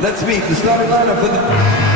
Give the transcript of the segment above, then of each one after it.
Let's meet the starting lineup for the...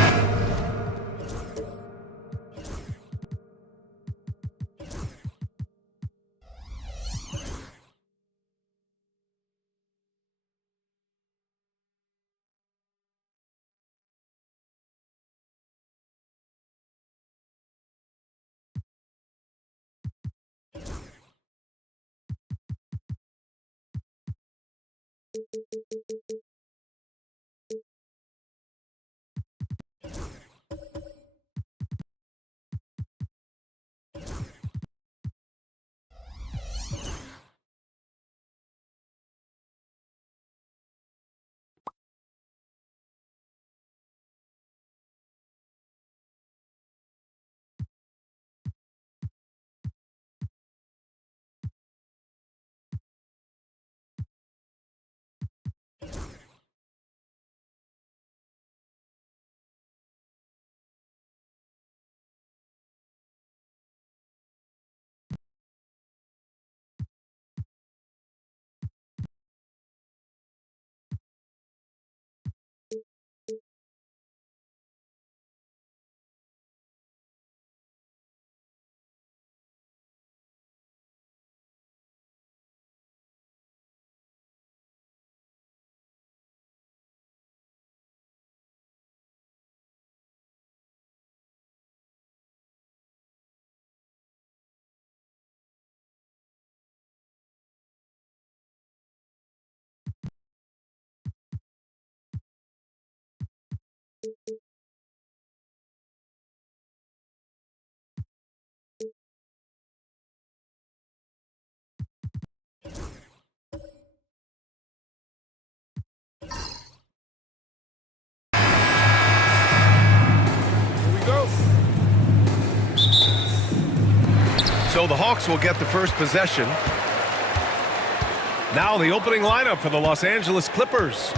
So the Hawks will get the first possession. Now the opening lineup for the Los Angeles Clippers.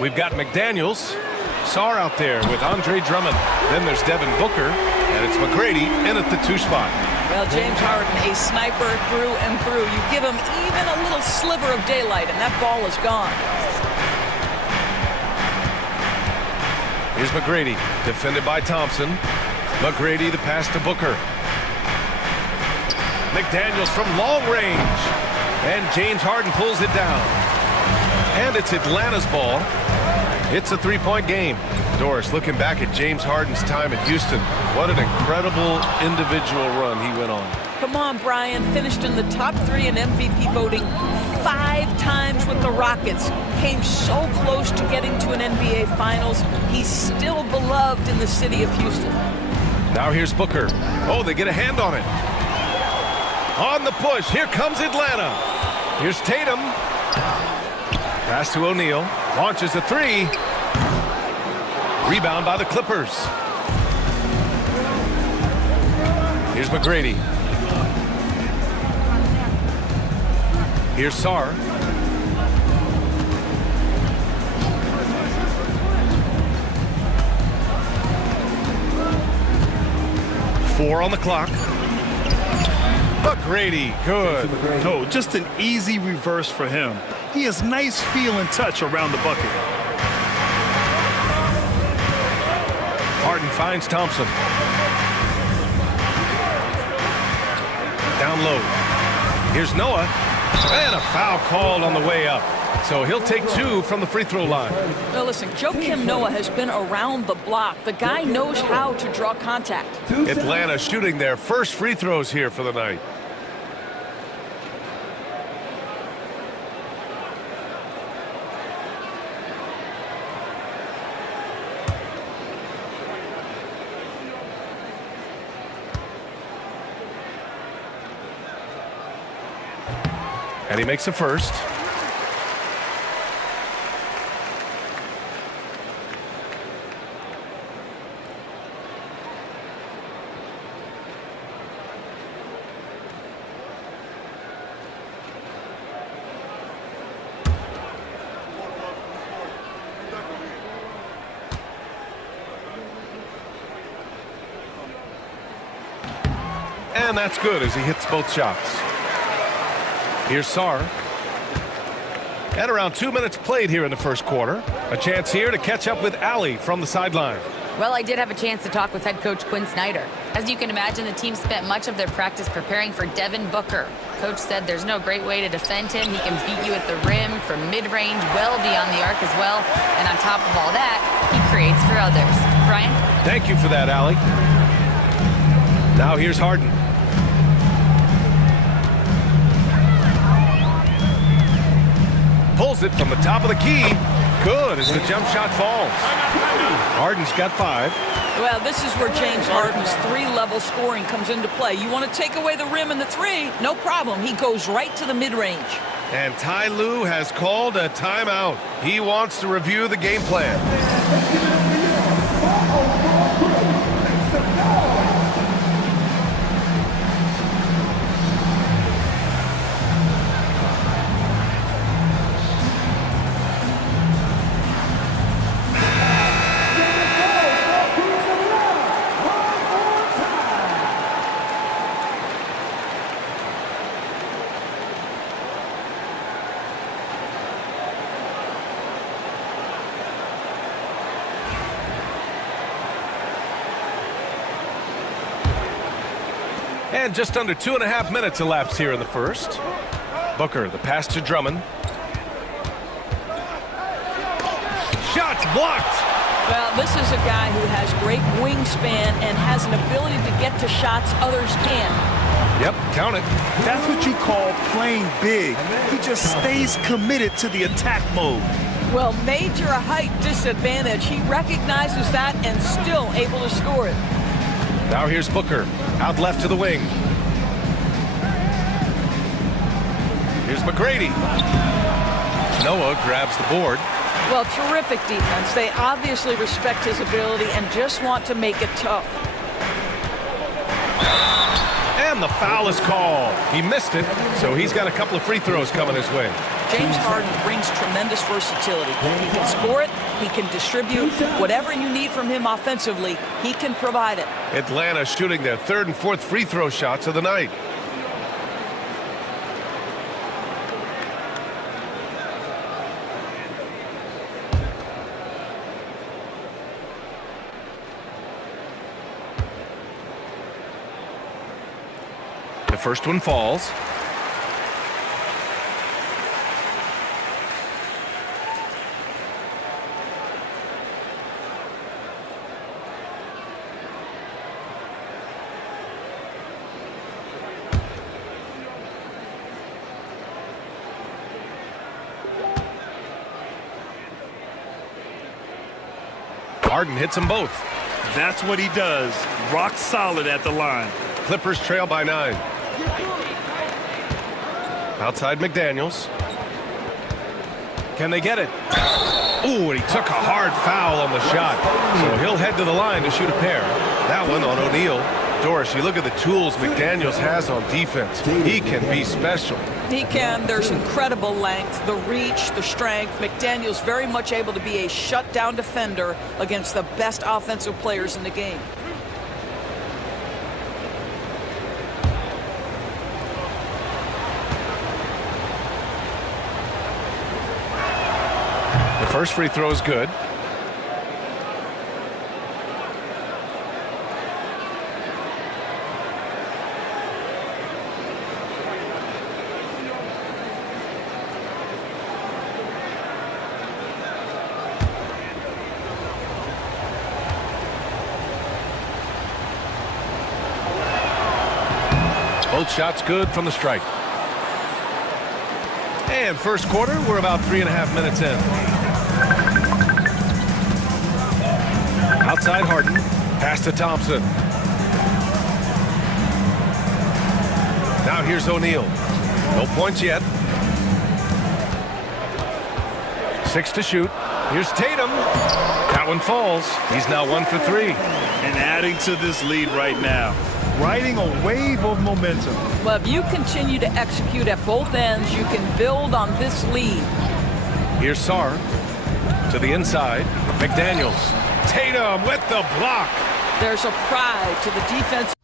We've got McDaniels, Sarr out there with Andre Drummond. Then there's Devin Booker, and it's McGrady in at the 2 spot. Well, James Harden, a sniper through and through. You give him even a little sliver of daylight, and that ball is gone. Here's McGrady, defended by Thompson. McGrady, the pass to Booker. McDaniels from long range. And James Harden pulls it down. And it's Atlanta's ball. It's a three-point game. Doris, looking back at James Harden's time at Houston, what an incredible individual run he went on. Come on, Brian. Finished in the top 3 in MVP voting 5 times with the Rockets. Came so close to getting to an NBA Finals. He's still beloved in the city of Houston. Now here's Booker. Oh, they get a hand on it. On the push. Here comes Atlanta. Here's Tatum. Pass to O'Neal. Launches a 3. Rebound by the Clippers. Here's McGrady. Here's Sarr. Four on the clock. McGrady, good. No, just an easy reverse for him. He has nice feel and touch around the bucket. Harden finds Thompson. Down low. Here's Noah. And a foul called on the way up. So he'll take 2 from the free throw line. Now listen, Joakim Noah has been around the block. The guy knows how to draw contact. Atlanta shooting their first free throws here for the night. And he makes a first. And that's good as he hits both shots. Here's Sarr. At around 2 minutes played here in the first quarter. A chance here to catch up with Allie from the sideline. Well, I did have a chance to talk with head coach Quinn Snyder. As you can imagine, the team spent much of their practice preparing for Devin Booker. Coach said there's no great way to defend him. He can beat you at the rim, from mid-range, well beyond the arc as well. And on top of all that, he creates for others. Brian? Thank you for that, Allie. Now here's Harden. Pulls it from the top of the key. Good as the jump shot falls. Harden's got 5. Well, this is where James Harden's 3-level scoring comes into play. You want to take away the rim and the 3, no problem. He goes right to the mid-range. And Ty Lue has called a timeout. He wants to review the game plan. And just under 2.5 minutes elapsed here in the first. Booker, the pass to Drummond. Shots blocked. Well, this is a guy who has great wingspan and has an ability to get to shots others can't. Yep, count it. That's what you call playing big. He just stays committed to the attack mode. Well, major height disadvantage. He recognizes that and still able to score it. Now here's Booker, out left to the wing. Here's McGrady. Noah grabs the board. Well, terrific defense. They obviously respect his ability and just want to make it tough. And the foul is called. He missed it, so he's got a couple of free throws coming his way. James Harden brings tremendous versatility. He can score it, he can distribute. Whatever you need from him offensively, he can provide it. Atlanta shooting their 3rd and 4th free throw shots of the night. The first one falls. Harden hits them both. That's what he does. Rock solid at the line. Clippers trail by 9. Outside McDaniels. Can they get it? Ooh, and he took a hard foul on the shot. So he'll head to the line to shoot a pair. That one on O'Neal. Doris, you look at the tools McDaniels has on defense. He can be special. He can. There's incredible length, the reach, the strength. McDaniels very much able to be a shutdown defender against the best offensive players in the game. The first free throw is good. Both shots good from the stripe. And first quarter, we're about 3.5 minutes in. Outside Harden, pass to Thompson. Now here's O'Neal. No points yet. 6 to shoot. Here's Tatum. That one falls. He's now 1 for 3. And adding to this lead right now. Riding a wave of momentum. Well, if you continue to execute at both ends, you can build on this lead. Here's Sarr to the inside. McDaniels. Tatum with the block. There's a pride to the defense.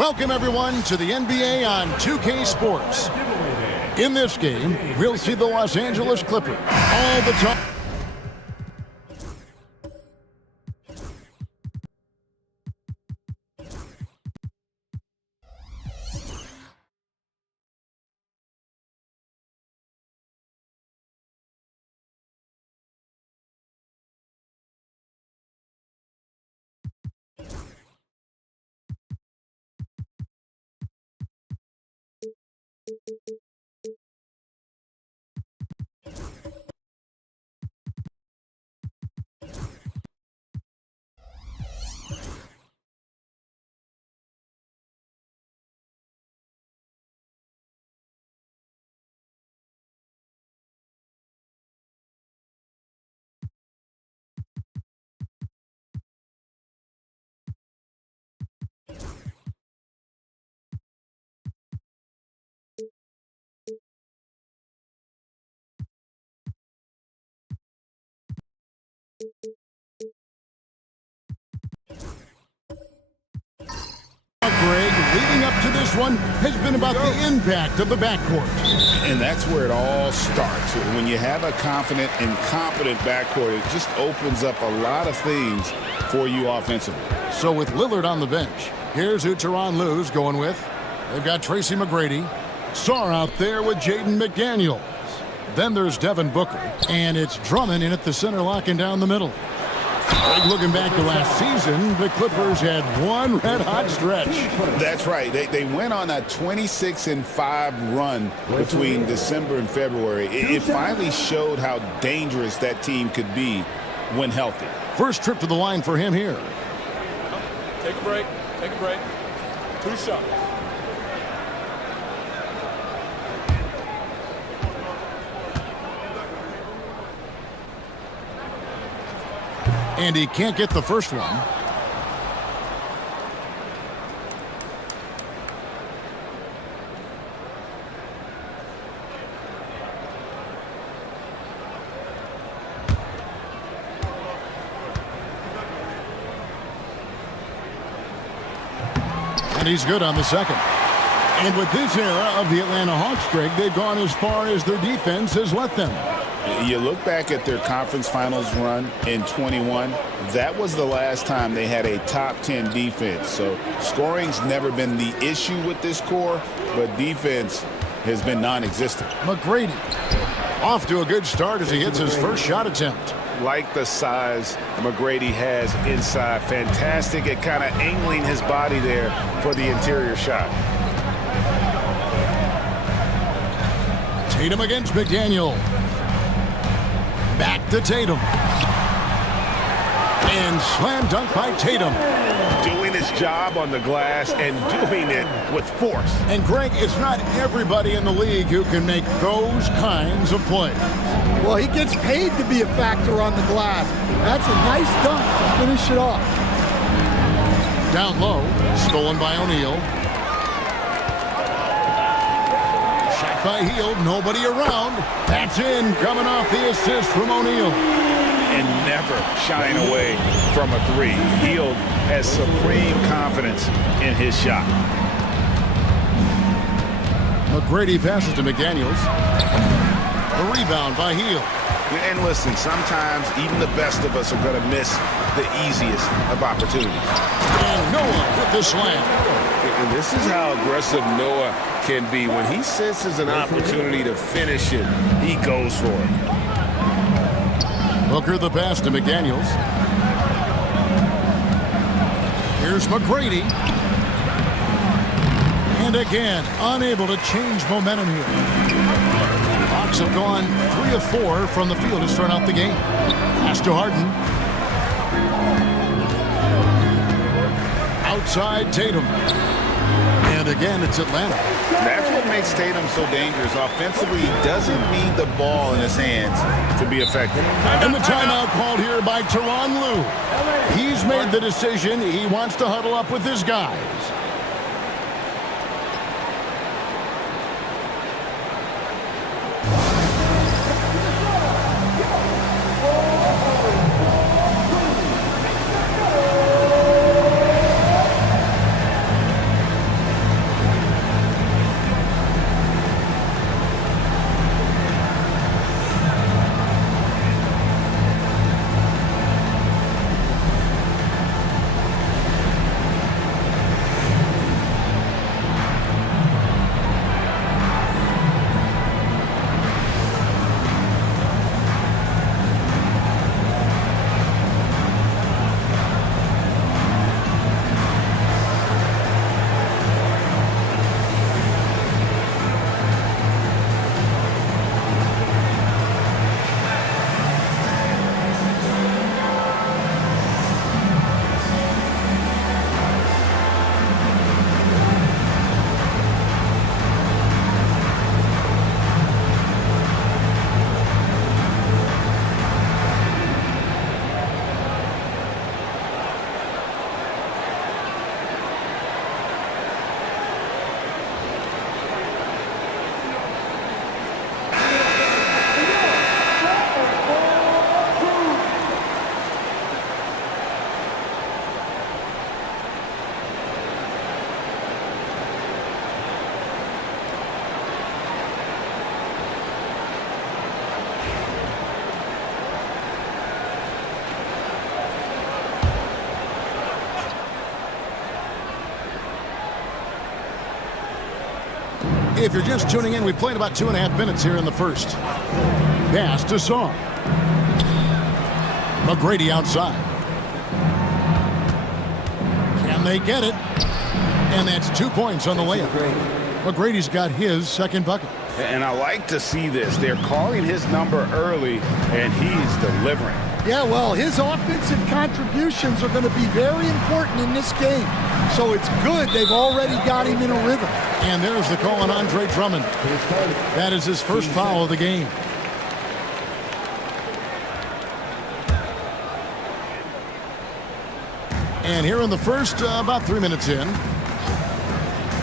Welcome, everyone, to the NBA on 2K Sports. In this game, we'll see the Los Angeles Clippers all the time. Greg, leading up to this one has been about the impact of the backcourt. And that's where it all starts. When you have a confident and competent backcourt, it just opens up a lot of things for you offensively. So with Lillard on the bench, here's who Tyronn Lue's going with. They've got Tracy McGrady. Sarr out there with Jaden McDaniels. Then there's Devin Booker. And it's Drummond in at the center, locking down the middle. Looking back to last season, the Clippers had one red-hot stretch. That's right. They went on a 26-5 run between December and February. It finally showed how dangerous that team could be when healthy. First trip to the line for him here. Take a break. Take a break. 2 shots. And he can't get the first one. And he's good on the second. And with this era of the Atlanta Hawks, Greg, they've gone as far as their defense has let them. You look back at their conference finals run in 21, that was the last time they had a top 10 defense. So scoring's never been the issue with this core, but defense has been non-existent. McGrady off to a good start as he hits his first shot attempt. Like the size McGrady has inside. Fantastic at kind of angling his body there for the interior shot. Tatum against McDaniel. Back to Tatum. And slam dunk by Tatum. Doing his job on the glass and doing it with force. And Greg, it's not everybody in the league who can make those kinds of plays. Well, he gets paid to be a factor on the glass. That's a nice dunk to finish it off. Down low, stolen by O'Neal. Shot by Hield, nobody around. That's in, coming off the assist from O'Neal. And never shying away from a three. Hield has supreme confidence in his shot. McGrady passes to McDaniels. A rebound by Hield. And listen, sometimes even the best of us are going to miss the easiest of opportunities. And Noah with the slam. And this is how aggressive Noah can be. When he senses an opportunity to finish it, he goes for it. Booker the pass to McDaniels. Here's McGrady. And again, unable to change momentum here. Hawks have gone 3 of 4 from the field to start out the game. Pass to Harden. Outside Tatum. And again, it's Atlanta. That's what makes Tatum so dangerous. Offensively, he doesn't need the ball in his hands to be effective. And the timeout called here by Tyronn Lue. He's made the decision. He wants to huddle up with his guys. If you're just tuning in, we've played about 2.5 minutes here in the first. Pass to Song. McGrady outside. Can they get it? And that's 2 points on the layup. McGrady's got his second bucket. And I like to see this. They're calling his number early, and he's delivering. Yeah, well, his offensive contributions are going to be very important in this game. So it's good they've already got him in a rhythm. And there's the call on Andre Drummond. That is his first foul of the game. And here in the first, about 3 minutes in,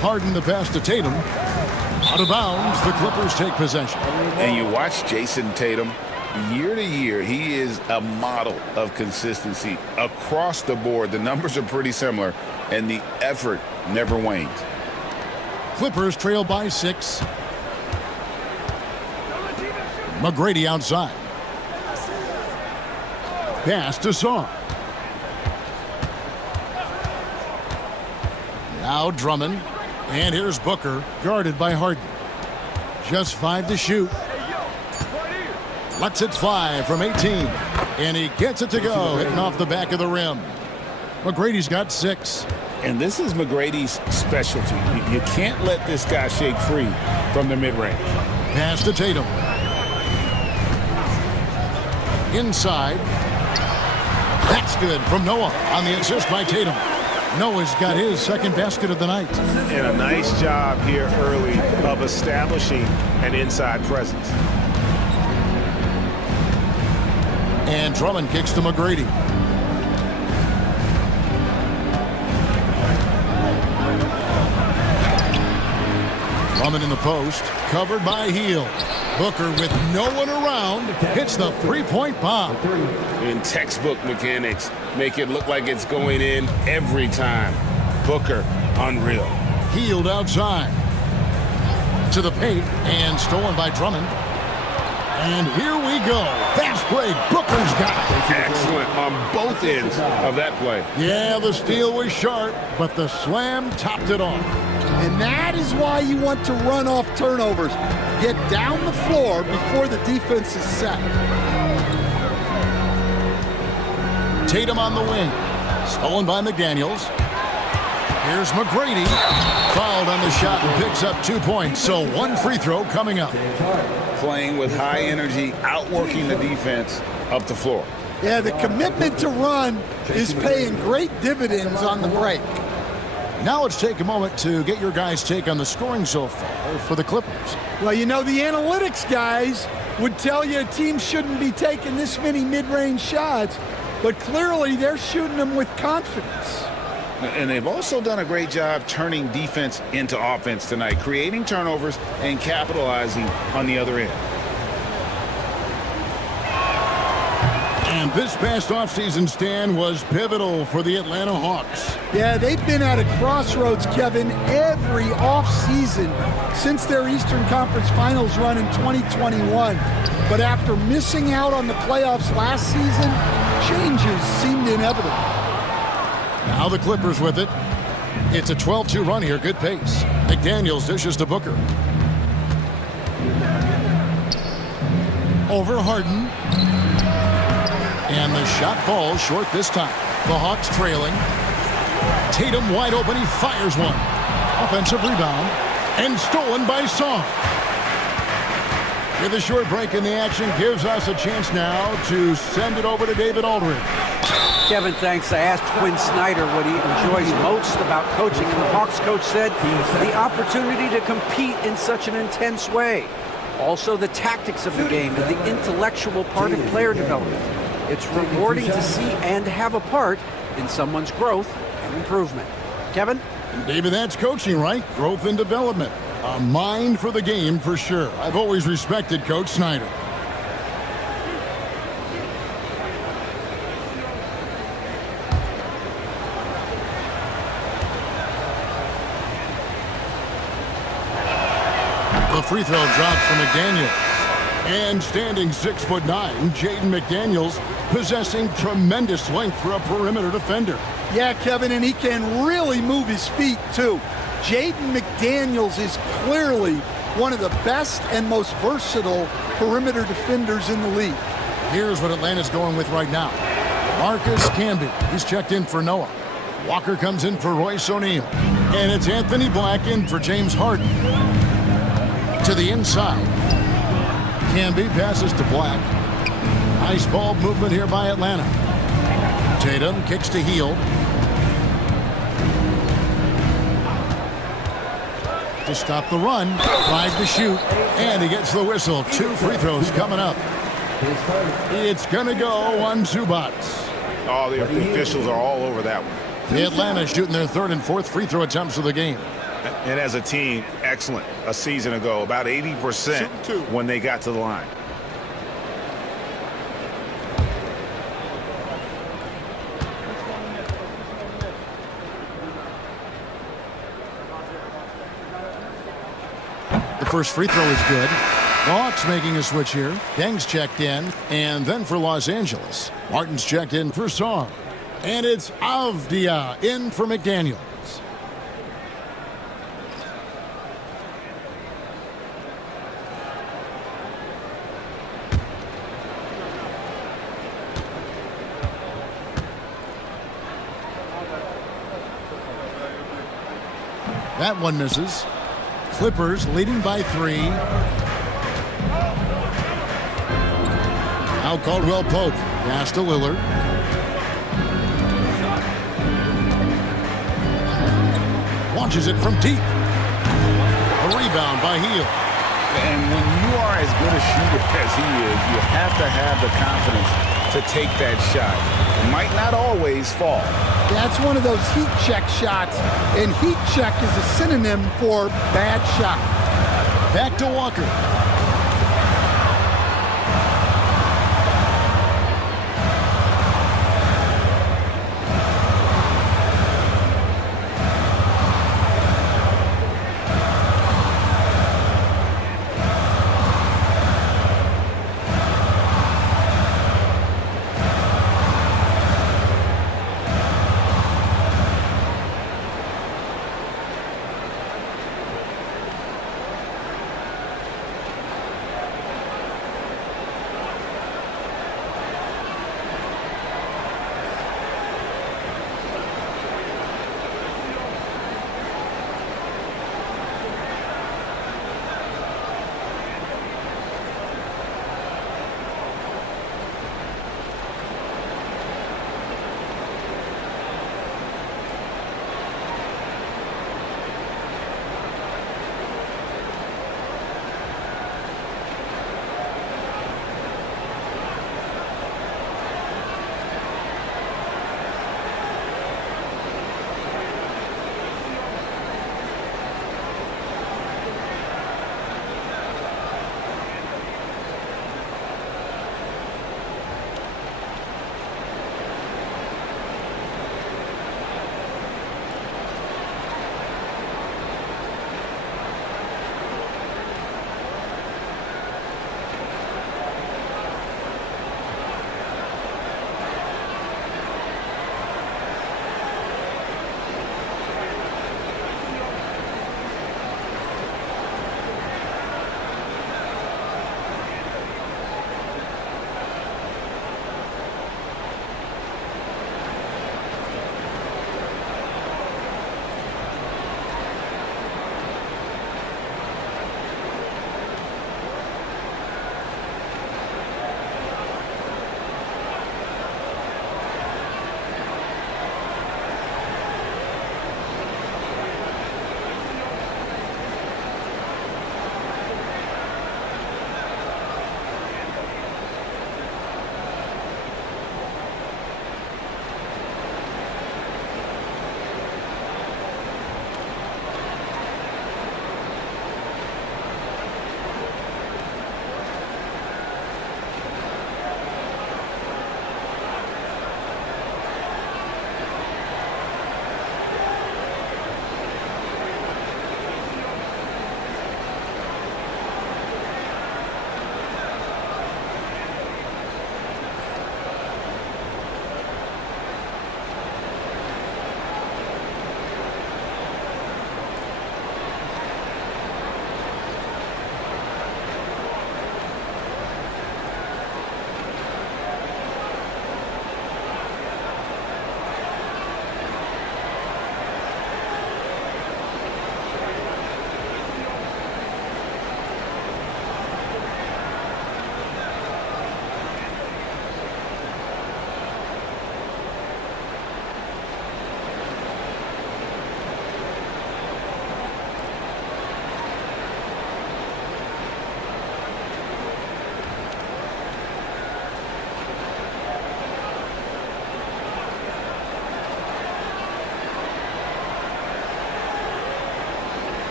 Harden the pass to Tatum. Out of bounds, the Clippers take possession. And you watch Jason Tatum. Year to year, he is a model of consistency across the board. The numbers are pretty similar, and the effort never wanes. Clippers trail by 6. McGrady outside. Pass to Song. Now Drummond. And here's Booker, guarded by Harden. Just 5 to shoot. Lets it fly from 18. And he gets it to go, hitting off the back of the rim. McGrady's got 6. And this is McGrady's specialty. You can't let this guy shake free from the mid-range. Pass to Tatum. Inside. That's good from Noah on the assist by Tatum. Noah's got his second basket of the night. And a nice job here early of establishing an inside presence. And Drummond kicks to McGrady. Drummond in the post, covered by Heel. Booker with no one around, hits the three-point bomb. In textbook mechanics, make it look like it's going in every time. Booker, unreal. Healed outside. To the paint, and stolen by Drummond. And here we go. Fast break. Booker's got it. Excellent on both ends of that play. Yeah, the steal was sharp, but the slam topped it off. And that is why you want to run off turnovers. Get down the floor before the defense is set. Tatum on the wing. Stolen by McDaniels. Here's McGrady. Fouled on the shot and picks up 2 points. So one free throw coming up. Playing with high energy, outworking the defense up the floor. Yeah, the commitment to run is paying great dividends on the break. Now let's take a moment to get your guys' take on the scoring so far for the Clippers. Well, you know, the analytics guys would tell you a team shouldn't be taking this many mid-range shots, but clearly they're shooting them with confidence. And they've also done a great job turning defense into offense tonight, creating turnovers and capitalizing on the other end. And this past offseason stand was pivotal for the Atlanta Hawks. Yeah, they've been at a crossroads, Kevin, every offseason since their Eastern Conference Finals run in 2021. But after missing out on the playoffs last season, changes seemed inevitable. Now the Clippers with it. It's a 12-2 run here. Good pace. McDaniels dishes to Booker. Over Harden. And the shot falls short this time. The Hawks trailing. Tatum wide open. He fires one. Offensive rebound. And stolen by Song. With a short break in the action, gives us a chance now to send it over to David Aldridge. Kevin, thanks. I asked Quinn Snyder what he enjoys most about coaching, and the Hawks coach said the opportunity to compete in such an intense way. Also, the tactics of the game and the intellectual part of player development. It's rewarding to see and have a part in someone's growth and improvement. Kevin? David, that's coaching, right? Growth and development. A mind for the game for sure. I've always respected Coach Snyder. The free throw drops from McDaniels. And standing 6'9", Jaden McDaniels, possessing tremendous length for a perimeter defender. Yeah, Kevin, and he can really move his feet, too. Jaden McDaniels is clearly one of the best and most versatile perimeter defenders in the league. Here's what Atlanta's going with right now. Marcus Camby, he's checked in for Noah. Walker comes in for Royce O'Neal. And it's Anthony Black in for James Harden. To the inside. Camby passes to Black. Nice ball movement here by Atlanta. Tatum kicks to Hield. To stop the run. 5 to shoot. And he gets the whistle. 2 free throws coming up. It's going to go on Zubac. Oh, the officials are all over that one. The Atlanta shooting their 3rd and 4th free throw attempts of the game. And as a team, excellent. A season ago, about 80% when they got to the line. The first free throw is good. The Hawks making a switch here. Deng's checked in. And then for Los Angeles, Martin's checked in for Sarr. And it's Avdia in for McDaniels. That one misses. Clippers leading by 3. Now Caldwell Pope. Pass to Lillard. Launches it from deep. A rebound by Hield. And when you are as good a shooter as he is, you have to have the confidence to take that shot. It might not always fall. That's one of those heat check shots, and heat check is a synonym for bad shot. Back to Walker.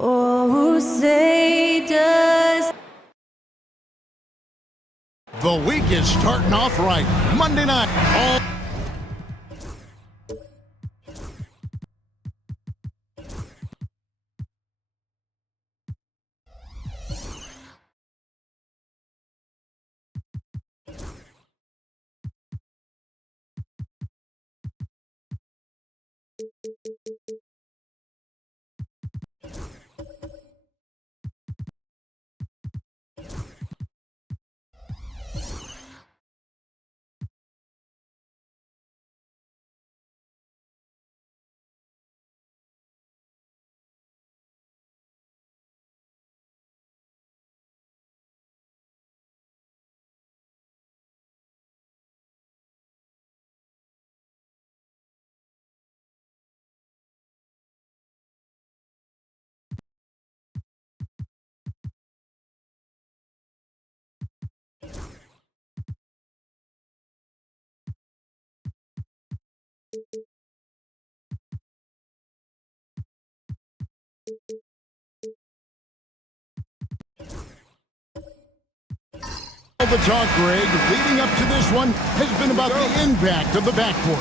Oh, say does. The week is starting off right. Monday night. The talk, Greg, leading up to this one has been about the impact of the backcourt.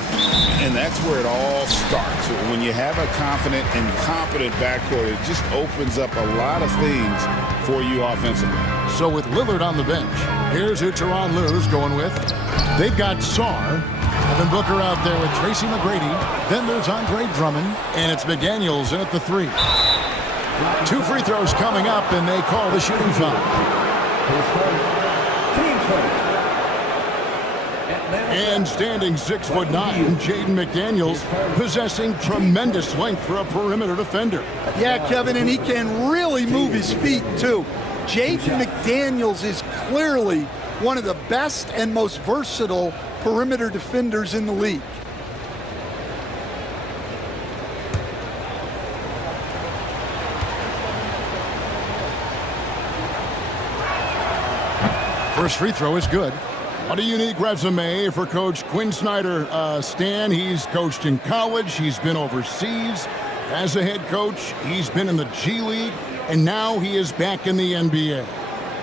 And that's where it all starts. When you have a confident and competent backcourt, it just opens up a lot of things for you offensively. So with Lillard on the bench, here's who Tyronn Lue's going with. They've got Sarr, Devin Booker out there with Tracy McGrady. Then there's Andre Drummond, and it's McDaniels in at the 3. 2 free throws coming up, and they call the shooting foul. And standing 6'9", Jaden McDaniels, possessing tremendous length for a perimeter defender. Yeah, Kevin, and he can really move his feet, too. Jaden McDaniels is clearly one of the best and most versatile perimeter defenders in the league. First free throw is good. What a unique resume for Coach Quinn Snyder. Stan, he's coached in college. He's been overseas as a head coach. He's been in the G League, and now he is back in the NBA.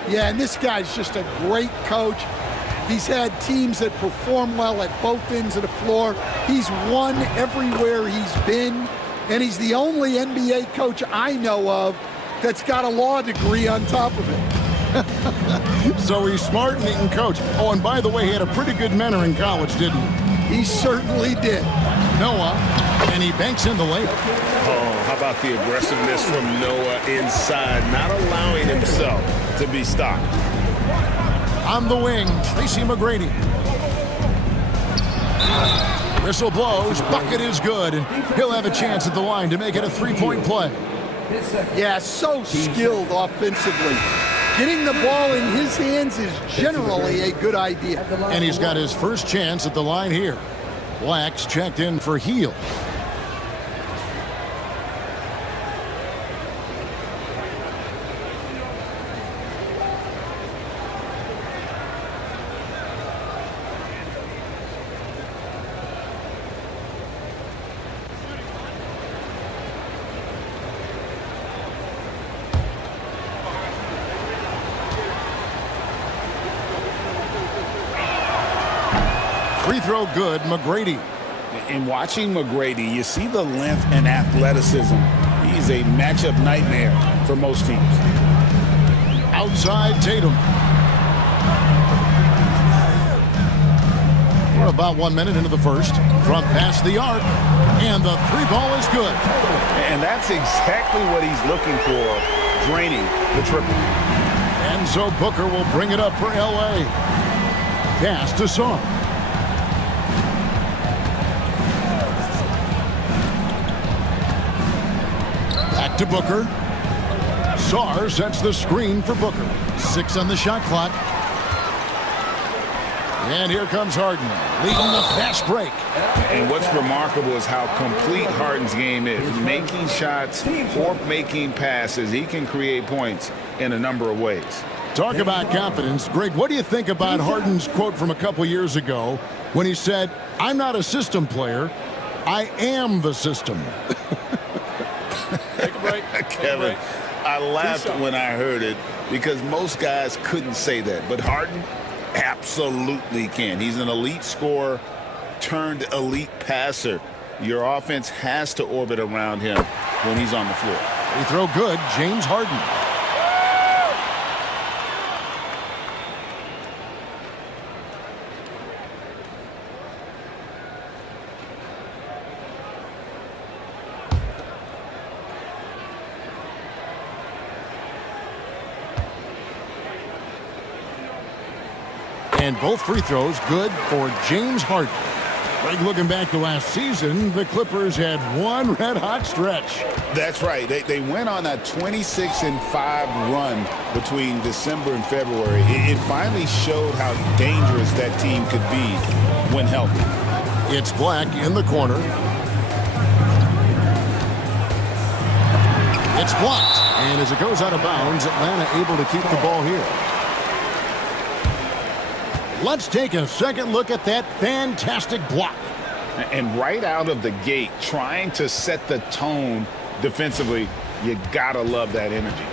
Yeah, and this guy's just a great coach. He's had teams that perform well at both ends of the floor. He's won everywhere he's been, and he's the only NBA coach I know of that's got a law degree on top of it. So he's smart and he can coach. Oh, and by the way, he had a pretty good mentor in college, didn't he? He certainly did. Noah, and he banks in the layup. Oh, how about the aggressiveness from Noah inside, not allowing himself to be stopped. On the wing, Tracy McGrady. Whistle blows, bucket is good, and he'll have a chance at the line to make it a 3-point play. Yeah, so skilled offensively. Getting the ball in his hands is generally a good idea. And he's got his first chance at the line here. Black's checked in for Heel. Free throw good, McGrady. In watching McGrady, you see the length and athleticism. He's a matchup nightmare for most teams. Outside Tatum. We're about 1 minute into the first. From past the arc, and the 3-ball is good. And that's exactly what he's looking for, draining the triple. And so Booker will bring it up for L.A. Pass to Sarr. Back to Booker. Sarr sets the screen for Booker. 6 on the shot clock. And here comes Harden, leading the fast break. And what's remarkable is how complete Harden's game is. Making shots or making passes, he can create points in a number of ways. Talk about confidence. Greg, what do you think about Harden's quote from a couple years ago when he said, "I'm not a system player, I am the system"? Take a break. Kevin. I laughed when I heard it because most guys couldn't say that. But Harden absolutely can. He's an elite scorer turned elite passer. Your offense has to orbit around him when he's on the floor. Free throw good, James Harden. And both free throws good for James Harden. Like looking back to last season, the Clippers had one red-hot stretch. That's right. They went on a 26-5 run between December and February. It finally showed how dangerous that team could be when healthy. It's Black in the corner. It's blocked. And as it goes out of bounds, Atlanta able to keep the ball here. Let's take a second look at that fantastic block. And right out of the gate, trying to set the tone defensively, you gotta love that energy.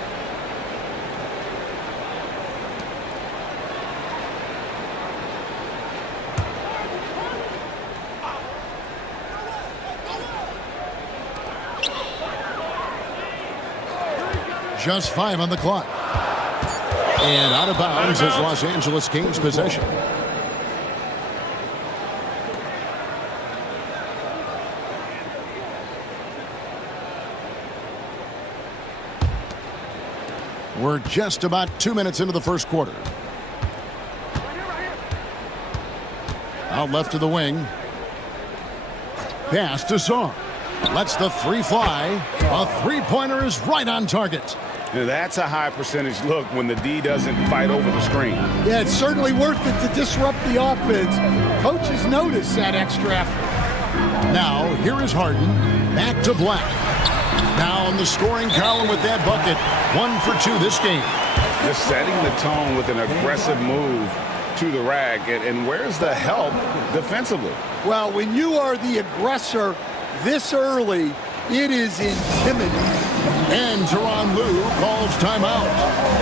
Just 5 on the clock. And out of bounds as Los Angeles gains possession. We're just about 2 minutes into the first quarter. Out left to the wing. Pass to Song. Lets the three fly. A three-pointer is right on target. Now that's a high percentage look when the D doesn't fight over the screen. Yeah, it's certainly worth it to disrupt the offense. Coaches notice that extra effort. Now, here is Harden. Back to Black. Now in the scoring column with that bucket. 1 for 2 this game. Just setting the tone with an aggressive move to the rack. And where's the help defensively? Well, when you are the aggressor this early, it is intimidating. And Tyronn Lue calls timeout.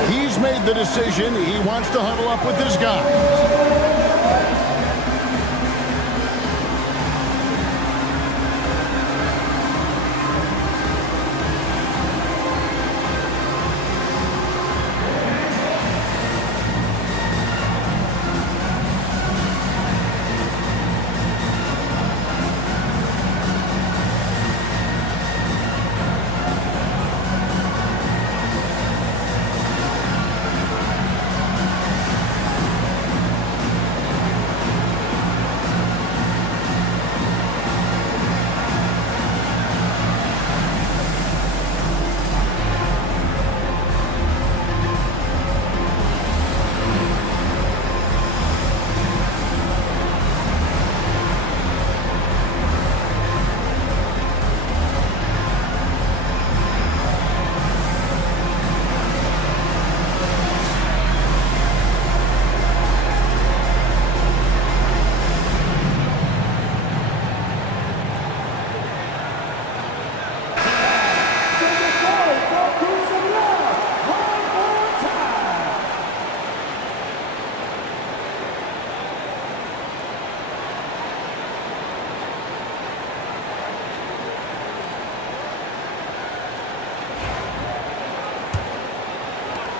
He's made the decision. He wants to huddle up with his guys.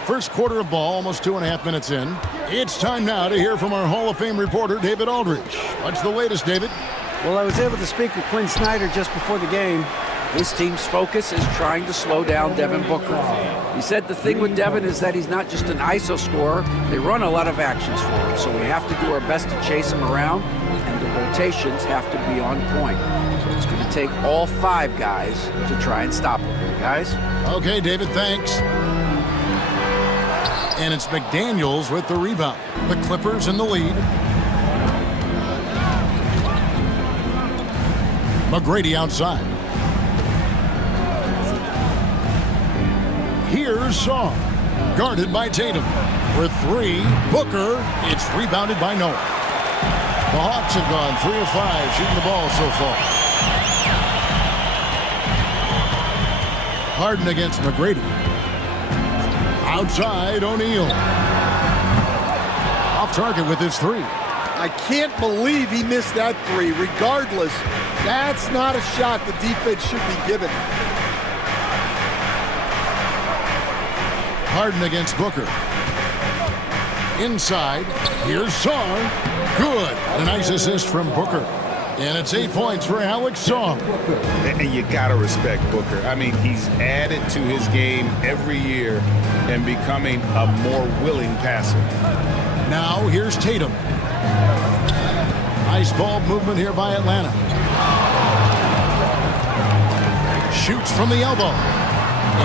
First quarter of ball, almost 2.5 minutes in. It's time now to hear from our Hall of Fame reporter, David Aldridge. What's the latest, David? Well, I was able to speak with Quinn Snyder just before the game. His team's focus is trying to slow down Devin Booker. He said the thing with Devin is that he's not just an ISO scorer. They run a lot of actions for him, so we have to do our best to chase him around, and the rotations have to be on point. So it's going to take all 5 guys to try and stop him. Guys? Okay, David, thanks. And it's McDaniels with the rebound. The Clippers in the lead. McGrady outside. Here's Song. Guarded by Tatum. For 3, Booker. It's rebounded by Noah. The Hawks have gone 3 of 5 shooting the ball so far. Harden against McGrady. Outside, O'Neal. Off target with his three. I can't believe he missed that three. Regardless, that's not a shot the defense should be given. Harden against Booker. Inside, here's Sarr. Good. A nice assist from Booker. And it's 8 points for Alex Sarr. And you got to respect Booker. I mean, he's added to his game every year and becoming a more willing passer. Now, here's Tatum. Nice ball movement here by Atlanta. Shoots from the elbow.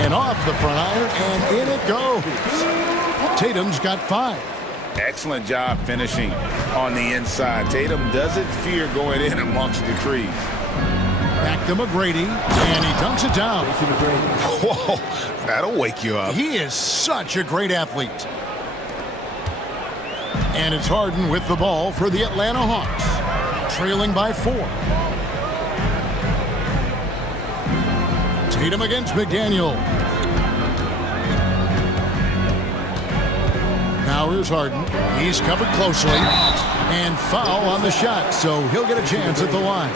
And off the front iron, and in it goes. Tatum's got 5. Excellent job finishing on the inside. Tatum doesn't fear going in amongst the trees. Back to McGrady, and he dunks it down. Whoa, that'll wake you up. He is such a great athlete. And it's Harden with the ball for the Atlanta Hawks, trailing by 4. Tatum against McDaniel. Now here's Harden. He's covered closely. And foul on the shot, so he'll get a chance at the line.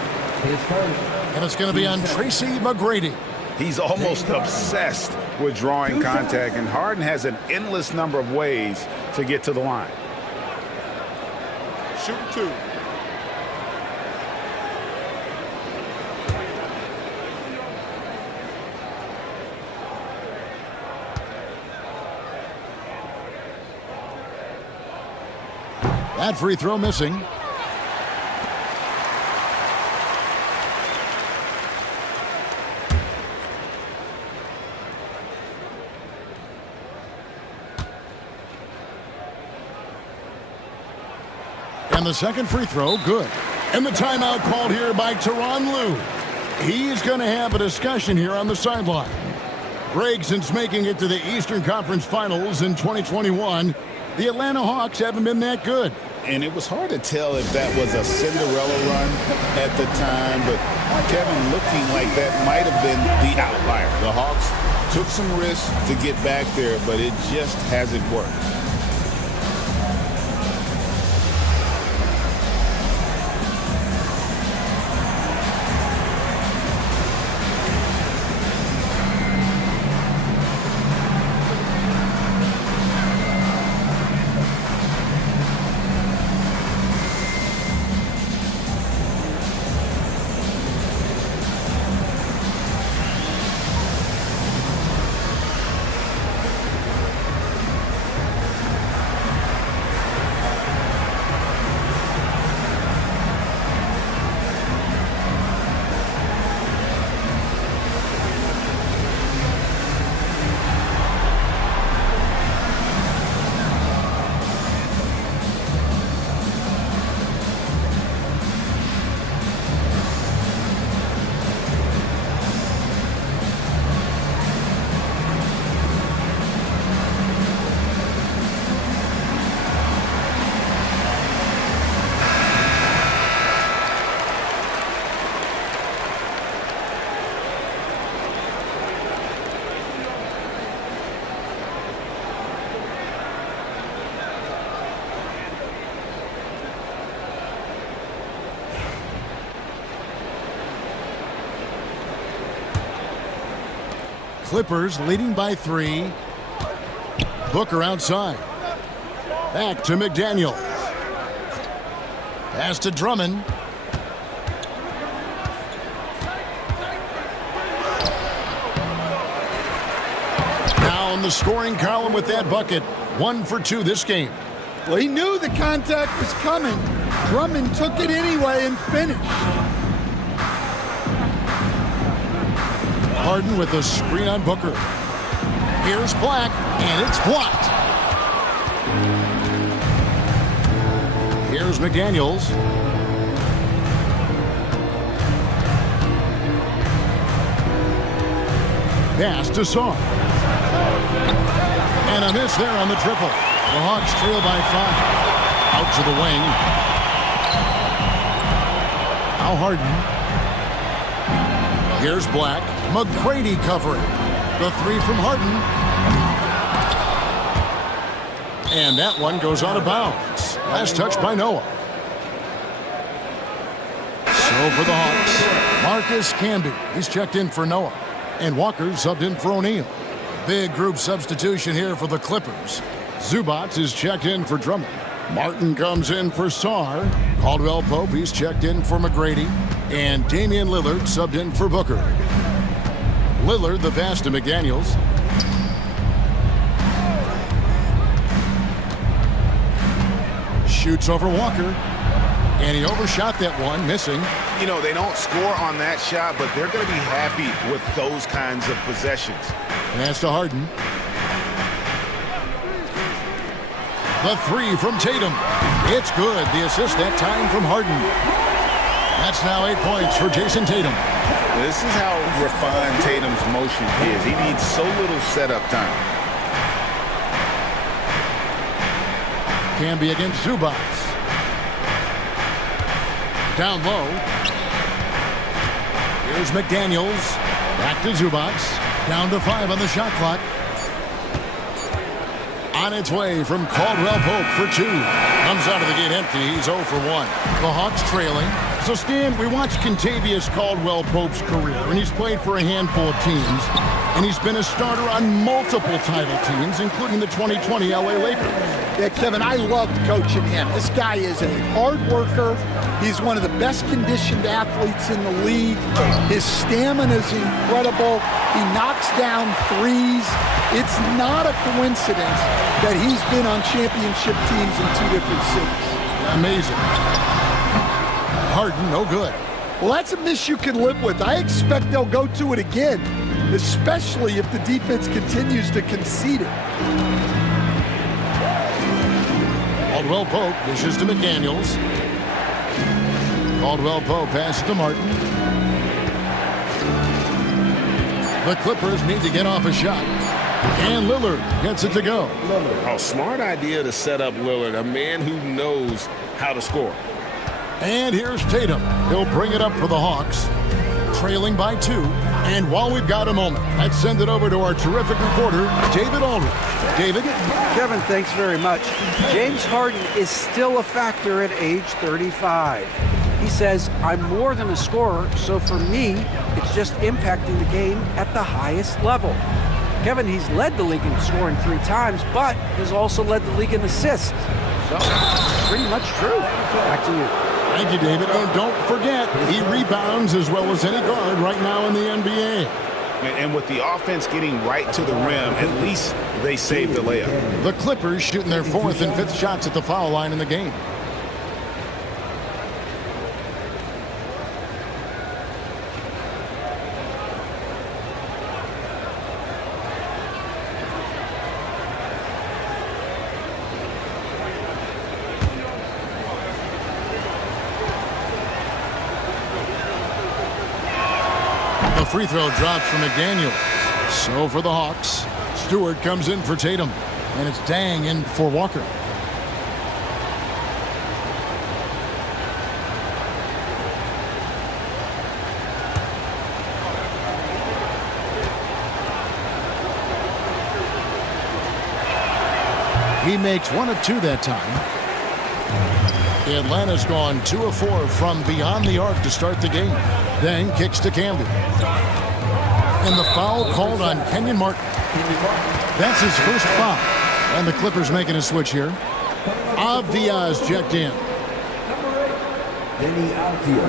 And it's going to be on Tracy McGrady. He's almost obsessed with drawing contact, and Harden has an endless number of ways to get to the line. Shoot 2. That free throw missing. And the second free throw, good. And the timeout called here by Tyronn Lue. He's going to have a discussion here on the sideline. Greg, since making it to the Eastern Conference Finals in 2021, the Atlanta Hawks haven't been that good. And it was hard to tell if that was a Cinderella run at the time, but Kevin, looking like that might have been the outlier. The Hawks took some risks to get back there, but it just hasn't worked. Clippers leading by 3. Booker outside. Back to McDaniel. Pass to Drummond. Now in the scoring column with that bucket. 1 for 2 this game. Well, he knew the contact was coming. Drummond took it anyway and finished. Harden with a screen on Booker. Here's Black, and it's blocked. Here's McDaniels. Pass to Sarr. And a miss there on the triple. The Hawks trail by 5. Out to the wing. Now Harden. Here's Black. McGrady covering. The three from Harden. And that one goes out of bounds. Last touch by Noah. So for the Hawks, Marcus Camby. He's checked in for Noah. And Walker subbed in for O'Neal. Big group substitution here for the Clippers. Zubac is checked in for Drummond. Martin comes in for Sarr. Caldwell Pope, he's checked in for McGrady. And Damian Lillard subbed in for Booker. Lillard, the pass to McDaniels. Shoots over Walker. And he overshot that one, missing. You know, they don't score on that shot, but they're going to be happy with those kinds of possessions. Pass to Harden. The three from Tatum. It's good. The assist that time from Harden. That's now 8 points for Jason Tatum. This is how refined Tatum's motion is. He needs so little setup time. Camby against Zubac. Down low. Here's McDaniels. Back to Zubac. Down to 5 on the shot clock. On its way from Caldwell Pope for 2. Comes out of the gate empty. He's 0 for 1. The Hawks trailing. So, Stan, we watched Kentavious Caldwell Pope's career, and he's played for a handful of teams. And he's been a starter on multiple title teams, including the 2020 LA Lakers. Yeah, Kevin, I loved coaching him. This guy is a hard worker. He's one of the best conditioned athletes in the league. His stamina is incredible. He knocks down threes. It's not a coincidence that he's been on championship teams in 2 different cities. Amazing. Harden, no good. Well, that's a miss you can live with. I expect they'll go to it again, especially if the defense continues to concede it. Caldwell Pope dishes to McDaniels. Caldwell Pope passes to Martin. The Clippers need to get off a shot. And Lillard gets it to go. A smart idea to set up Lillard, a man who knows how to score. And here's Tatum. He'll bring it up for the Hawks. Trailing by 2. And while we've got a moment, let's send it over to our terrific reporter, David Aldridge. David? Kevin, thanks very much. James Harden is still a factor at age 35. He says, I'm more than a scorer, so for me, it's just impacting the game at the highest level. Kevin, he's led the league in scoring 3 times, but has also led the league in assists. So, pretty much true. Back to you. Thank you, David. And don't forget, he rebounds as well as any guard right now in the NBA. And with the offense getting right to the rim, at least they saved the layup. The Clippers shooting their 4th and 5th shots at the foul line in the game. The free throw drops for McDaniels. So for the Hawks, Stewart comes in for Tatum. And it's Dang in for Walker. He makes 1 of 2 that time. Atlanta's gone 2 of 4 from beyond the arc to start the game. Dang kicks to Camby. And the foul called on Kenyon Martin. That's his first foul. And the Clippers making a switch here. Avdia's checked in. Danny Avdia.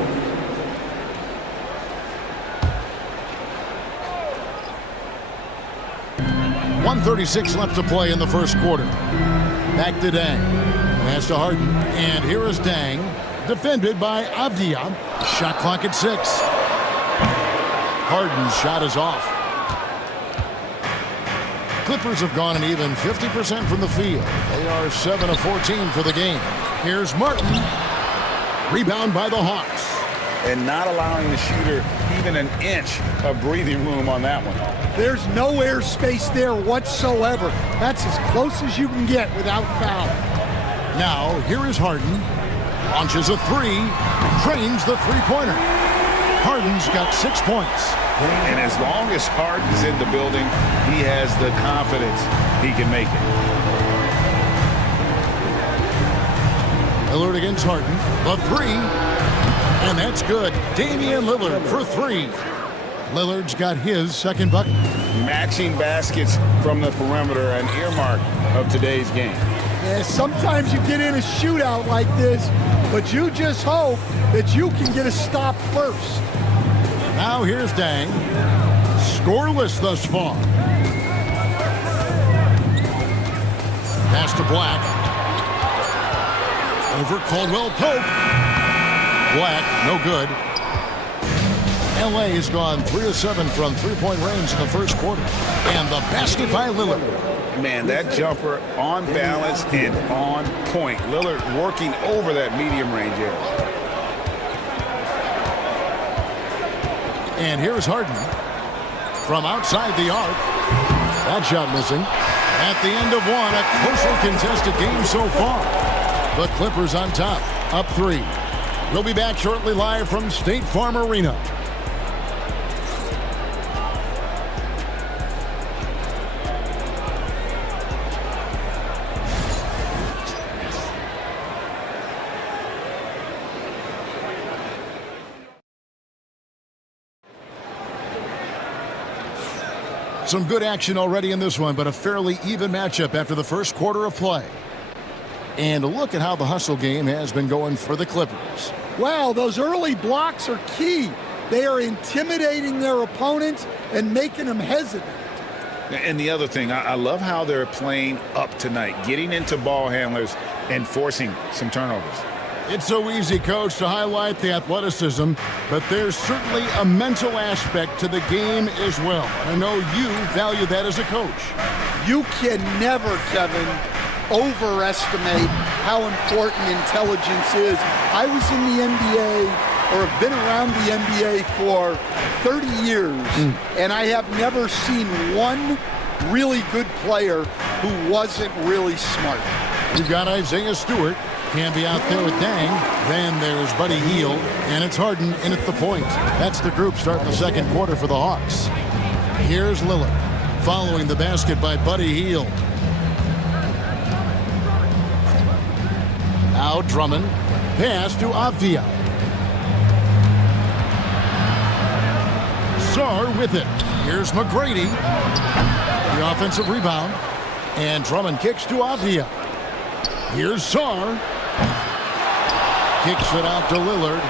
1:36 left to play in the first quarter. Back to Dang. Pass to Harden. And here is Dang. Defended by Avdia. Shot clock at 6. Harden's shot is off. Clippers have gone an even 50% from the field. They are 7 of 14 for the game. Here's Martin. Rebound by the Hawks. And not allowing the shooter even an inch of breathing room on that one. There's no airspace there whatsoever. That's as close as you can get without foul. Now, here is Harden. Launches a 3. Drains the three-pointer. Harden's got 6 points. And as long as Harden's in the building, he has the confidence he can make it. Lillard against Harden. The three. And that's good. Damian Lillard for three. Lillard's got his second bucket. Matching baskets from the perimeter, an earmark of today's game. Yeah, sometimes you get in a shootout like this, but you just hope that you can get a stop first. Now here's Dang. Scoreless thus far. Pass to Black. Over Caldwell Pope. Black, no good. LA has gone 3 of 7 from three-point range in the first quarter. And the basket by Lillard. Man, that jumper on balance and on point. Lillard working over that medium range area. And here's Harden from outside the arc. That shot missing. At the end of one, a closely contested game so far. The Clippers on top, up 3. We'll be back shortly live from State Farm Arena. Some good action already in this one, but a fairly even matchup after the first quarter of play. And look at how the hustle game has been going for the Clippers. Wow, those early blocks are key. They are intimidating their opponents and making them hesitant. And the other thing, I love how they're playing up tonight, getting into ball handlers and forcing some turnovers. It's so easy, Coach, to highlight the athleticism, but there's certainly a mental aspect to the game as well. I know you value that as a coach. You can never, Kevin, overestimate how important intelligence is. I was in the NBA, or have been around the NBA for 30 years, and I have never seen one really good player who wasn't really smart. You've got Isaiah Stewart. Can be out there with Dang. Then there's Buddy Hield, and it's Harden in at the point. That's the group starting the second quarter for the Hawks. Here's Lillard, following the basket by Buddy Hield. Now Drummond, pass to Avdia. Sarr with it. Here's McGrady. The offensive rebound. And Drummond kicks to Avdia. Here's Sarr. Kicks it out to Lillard.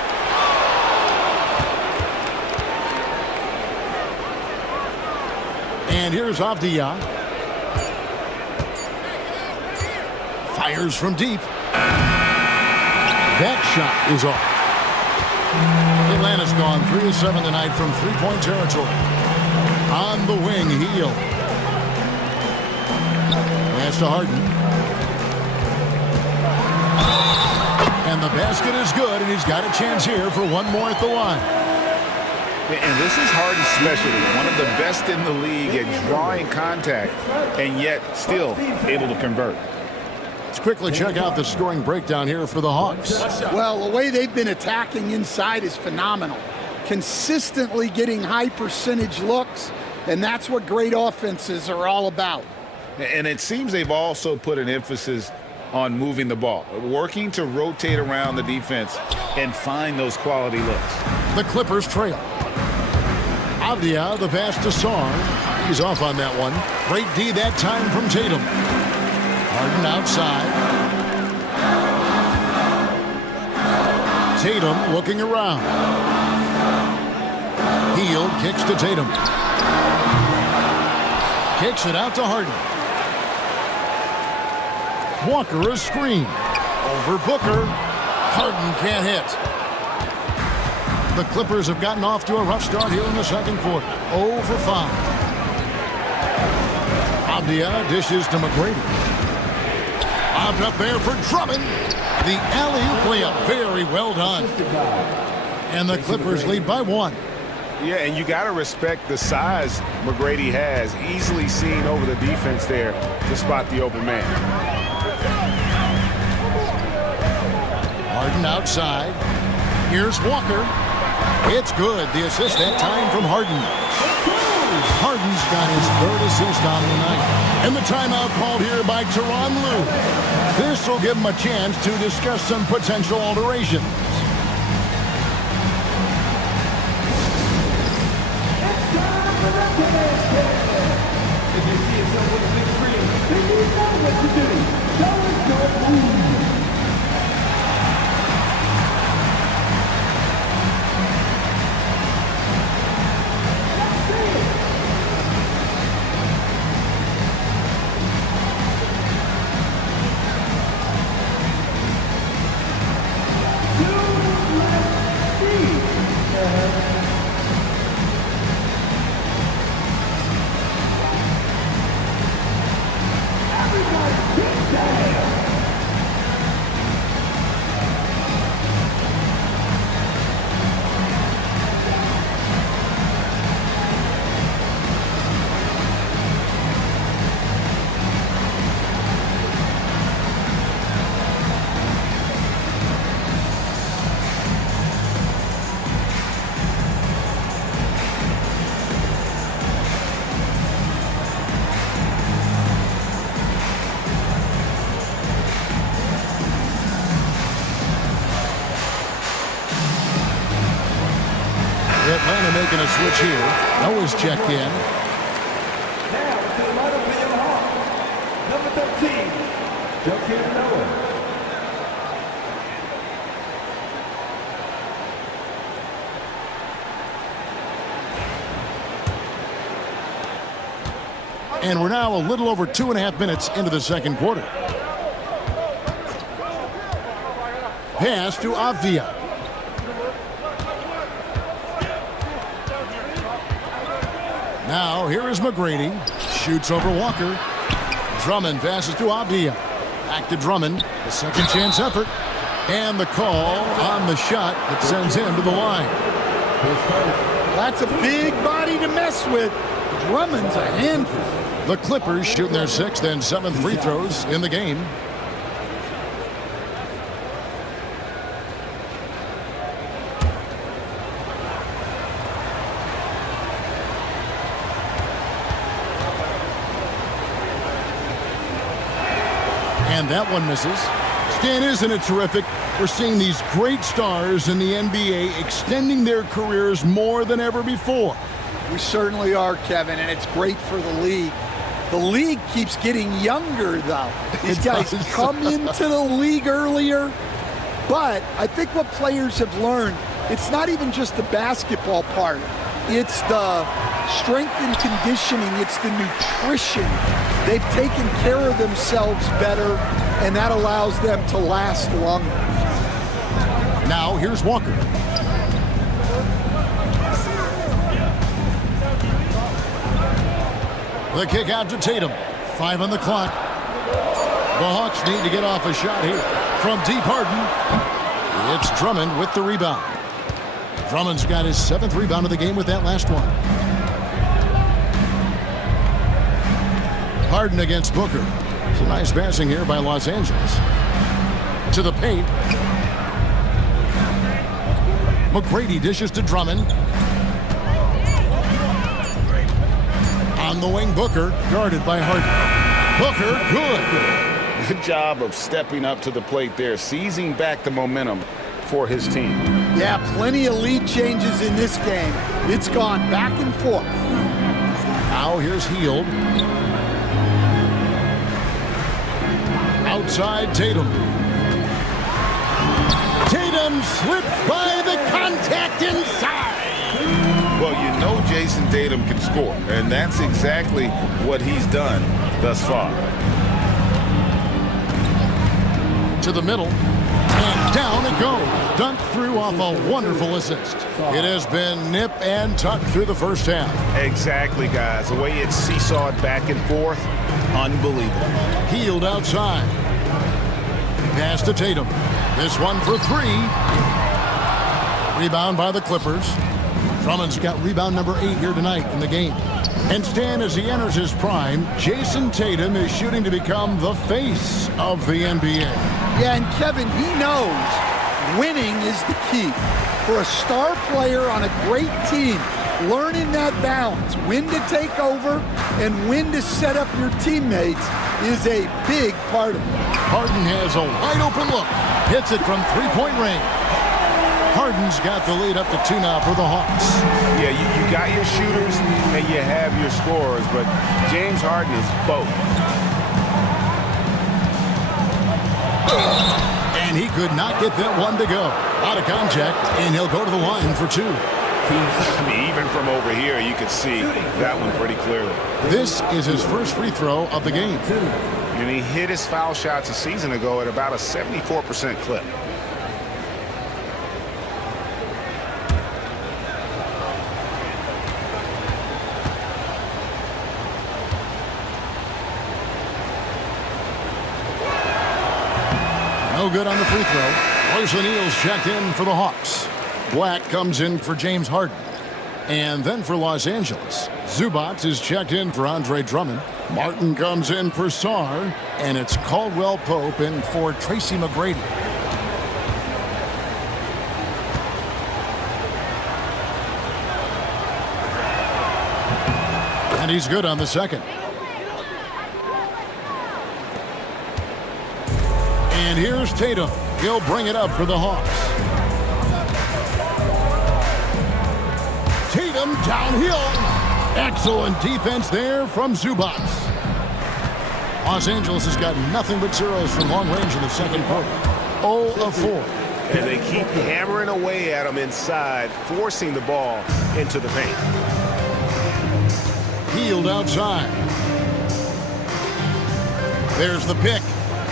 And here's Avdia. Fires from deep. That shot is off. Atlanta's gone 3 of 7 tonight from three-point territory. On the wing, Hield. Pass to Harden. And the basket is good, and he's got a chance here for one more at the line. And this is Harden's specialty, one of the best in the league at drawing contact, and yet still able to convert. Let's quickly check out the scoring breakdown here for the Hawks. Well, the way they've been attacking inside is phenomenal. Consistently getting high percentage looks, and that's what great offenses are all about. And it seems they've also put an emphasis on moving the ball, working to rotate around the defense and find those quality looks. The Clippers trail. Avdia, the pass to Sarr. He's off on that one. Great D that time from Tatum. Harden outside. Tatum looking around. Hield kicks to Tatum. Kicks it out to Harden. Walker a screen. Over Booker. Harden can't hit. The Clippers have gotten off to a rough start here in the second quarter. 0 for 5. Avdia dishes to McGrady. Lobbed up there for Drummond. The alley-oop layup. Very well done. And the Clippers lead by 1. Yeah, and you got to respect the size McGrady has. Easily seen over the defense there to spot the open man. Harden outside. Here's Walker. It's good. The assist that time from Harden. Harden's got his third assist on the night. And the timeout called here by Tyronn Lue. This will give him a chance to discuss some potential alterations. If you see yourself on the big screen, then you know what to do. Show us your move. Atlanta making a switch here. Noah's checked in. Now to the lineup for your Hawks. Number 13, Joakim Noah. And we're now a little over 2.5 minutes into the second quarter. Pass to Avdia. Now, here is McGrady. Shoots over Walker. Drummond passes to Avdia. Back to Drummond. The second chance effort. And the call on the shot that sends him to the line. That's a big body to mess with. Drummond's a handful. The Clippers shooting their 6th and 7th free throws in the game. And that one misses. Stan, isn't it terrific? We're seeing these great stars in the NBA extending their careers more than ever before. We certainly are, Kevin, and it's great for the league. The league keeps getting younger, though. These guys come into the league earlier, but I think what players have learned, it's not even just the basketball part. It's the strength and conditioning. It's the nutrition. They've taken care of themselves better, and that allows them to last longer. Now, here's Walker. The kick out to Tatum. 5 on the clock. The Hawks need to get off a shot here. From deep Harden, it's Drummond with the rebound. Drummond's got his 7th rebound of the game with that last one. Harden against Booker. Some nice passing here by Los Angeles. To the paint. McGrady dishes to Drummond. On the wing, Booker, guarded by Harden. Booker, good. Good job of stepping up to the plate there, seizing back the momentum for his team. Yeah, plenty of lead changes in this game. It's gone back and forth. Now here's Hield. Outside Tatum. Tatum slips by the contact inside. Well, you know Jason Tatum can score, and that's exactly what he's done thus far. To the middle, and down it goes. Dunked through off a wonderful assist. It has been nip and tuck through the first half. Exactly, guys. The way it's seesawed back and forth, unbelievable. Hield outside. Pass to Tatum. This one for 3. Rebound by the Clippers. Drummond's got rebound number 8 here tonight in the game. And Stan, as he enters his prime, Jason Tatum is shooting to become the face of the NBA. Yeah, and Kevin, he knows winning is the key. For a star player on a great team, learning that balance, when to take over and when to set up your teammates, is a big part of it. Harden has a wide open look. Hits it from three-point range. Harden's got the lead up to 2 now for the Hawks. Yeah, you got your shooters and you have your scorers, but James Harden is both. And he could not get that one to go. Out of contact, and he'll go to the line for 2. I mean, even from over here, you could see that one pretty clearly. This is his first free throw of the game. And he hit his foul shots a season ago at about a 74% clip. No good on the free throw. Royce O'Neal's checked in for the Hawks. Black comes in for James Harden. And then for Los Angeles, Zubac is checked in for Andre Drummond. Martin comes in for Sarr. And it's Caldwell Pope in for Tracy McGrady. And he's good on the second. And here's Tatum. He'll bring it up for the Hawks. Tatum downhill. Excellent defense there from Zubac. Los Angeles has got nothing but zeros from long range in the second quarter. 0 of 4. And they keep hammering away at him inside, forcing the ball into the paint. Healed outside. There's the pick.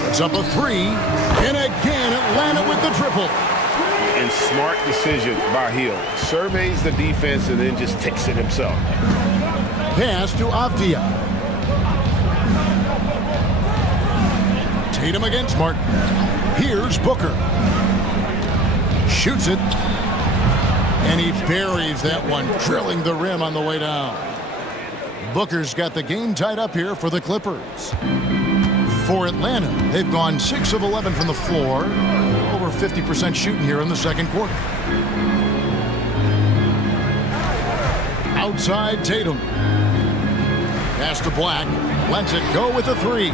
It's up a 3. And again, Atlanta with the triple. And smart decision by Hill. Surveys the defense and then just takes it himself. Pass to Avdia. Tatum against Martin. Here's Booker. Shoots it. And he buries that one, drilling the rim on the way down. Booker's got the game tied up here for the Clippers. For Atlanta, they've gone 6 of 11 from the floor. Over 50% shooting here in the second quarter. Outside Tatum. Pass to Black. Lets it go with a 3.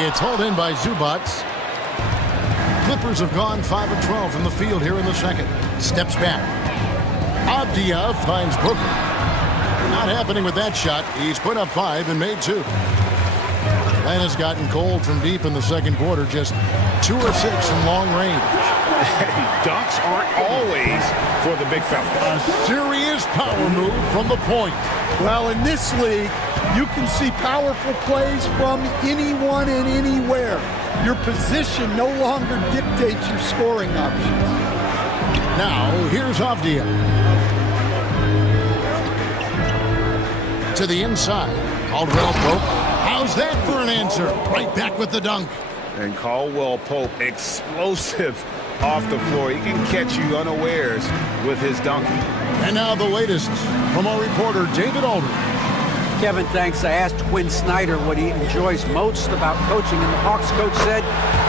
It's hauled in by Zubac. Clippers have gone 5 of 12 from the field here in the second. Steps back. Avdia finds Booker. Not happening with that shot. He's put up 5 and made 2. Atlanta's gotten cold from deep in the second quarter, just 2 or 6 from long range. Dunks aren't always for the big fella. A serious power move from the point. Well, in this league, you can see powerful plays from anyone and anywhere. Your position no longer dictates your scoring options. Now, here's Avdia. To the inside. Caldwell Pope. How's that for an answer? Right back with the dunk. And Caldwell Pope, explosive off the floor. He can catch you unawares with his dunking. And now the latest from our reporter, David Aldridge. Kevin, thanks. I asked Quinn Snyder what he enjoys most about coaching, and the Hawks coach said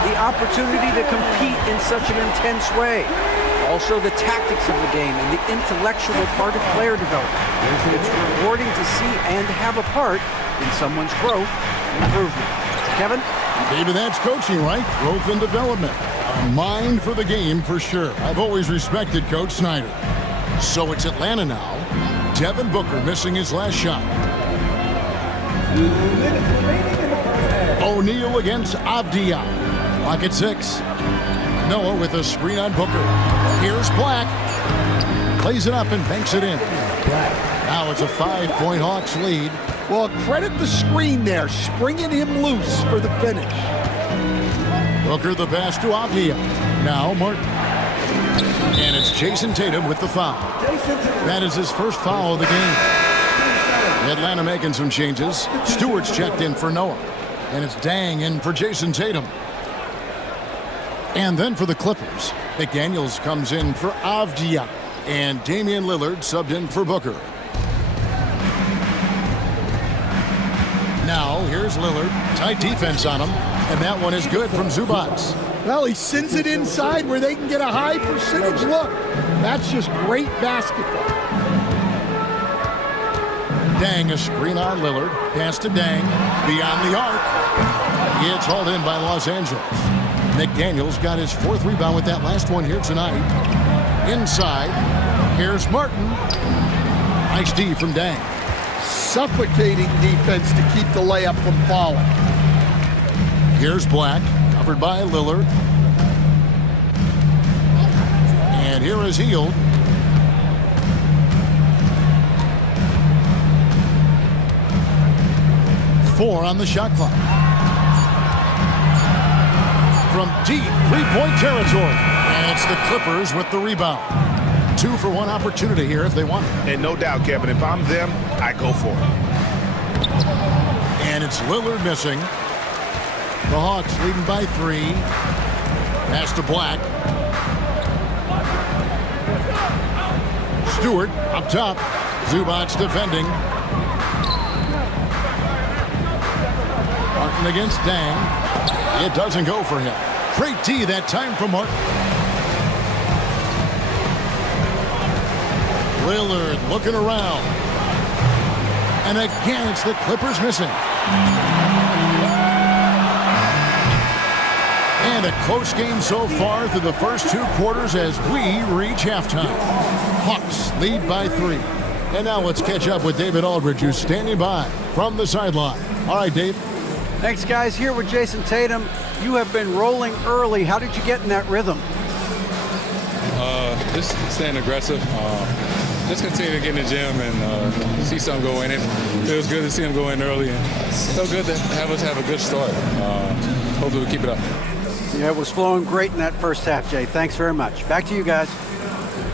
the opportunity to compete in such an intense way. Also the tactics of the game and the intellectual part of player development. It's rewarding to see and have a part in someone's growth and improvement. Kevin? David, that's coaching, right? Growth and development. A mind for the game for sure. I've always respected Coach Snyder. So it's Atlanta now. Devin Booker missing his last shot. 2 minutes remaining in the first half. O'Neal against Avdia. Clock at 6. Noah with a screen on Booker. Here's Black. Plays it up and banks it in. Now it's a 5-point Hawks lead. Well, credit the screen there, springing him loose for the finish. Booker the pass to Avdia. Now Martin. And it's Jason Tatum with the foul. That is his first foul of the game. Atlanta making some changes. Stewart's checked in for Noah. And it's Dang in for Jason Tatum. And then for the Clippers, McDaniels comes in for Avdia. And Damian Lillard subbed in for Booker. Now, here's Lillard. Tight defense on him. And that one is good from Zubac. Well, he sends it inside where they can get a high percentage look. That's just great basketball. Dang, a screen on Lillard. Pass to Dang. Beyond the arc. It's hauled in by Los Angeles. McDaniels got his 4th rebound with that last one here tonight. Inside. Here's Martin. Nice D from Dang. Suffocating defense to keep the layup from falling. Here's Black. Covered by Lillard. And here is Hield. Four on the shot clock. From deep three-point territory. And it's the Clippers with the rebound. 2-for-1 opportunity here if they want it. And no doubt, Kevin, if I'm them, I go for it. And it's Lillard missing. The Hawks leading by 3. Pass to Black. Stewart up top. Zubac's defending. Martin against Dang. It doesn't go for him. Great D that time from Martin. Lillard looking around. And again, it's the Clippers missing. And a close game so far through the first 2 quarters as we reach halftime. Hawks lead by 3. And now let's catch up with David Aldridge, who's standing by from the sideline. All right, Dave. Thanks, guys. Here with Jason Tatum. You have been rolling early. How did you get in that rhythm? Just staying aggressive. Just continue to get in the gym and see something go in. It feels good to see him go in early. And so good to have us have a good start. Hopefully we keep it up. Yeah, it was flowing great in that first half, Jay. Thanks very much. Back to you guys.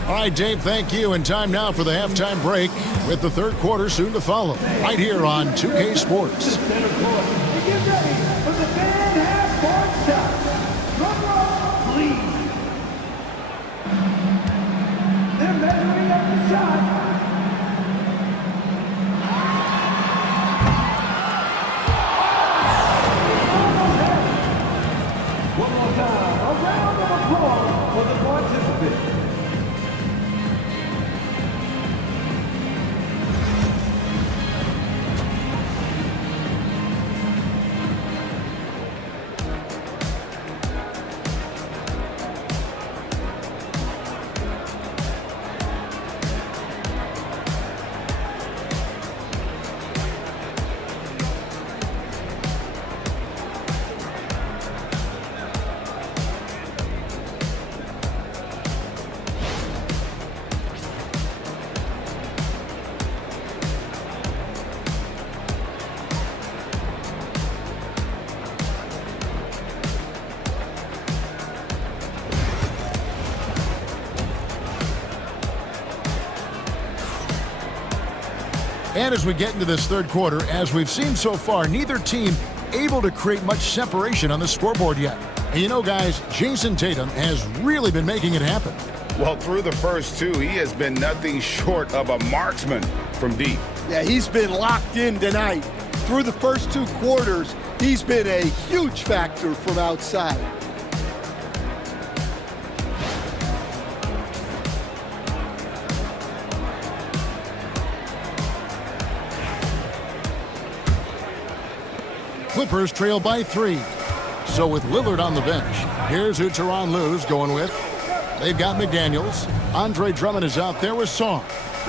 All right, Dave, thank you. And time now for the halftime break with the 3rd quarter soon to follow. Right here on 2K Sports. Center court. And get ready for the fan half-court shot. Drum roll, please. They're measuring up the shot. One more time. A round of applause for the participants. And as we get into this 3rd quarter, as we've seen so far, neither team able to create much separation on the scoreboard yet. And you know, guys, Jason Tatum has really been making it happen. Well, through the first 2, he has been nothing short of a marksman from deep. Yeah, he's been locked in tonight. Through the first 2 quarters, he's been a huge factor from outside. Clippers trail by 3. So with Lillard on the bench, here's who Tyronn Lue's going with. They've got McDaniels. Andre Drummond is out there with Song.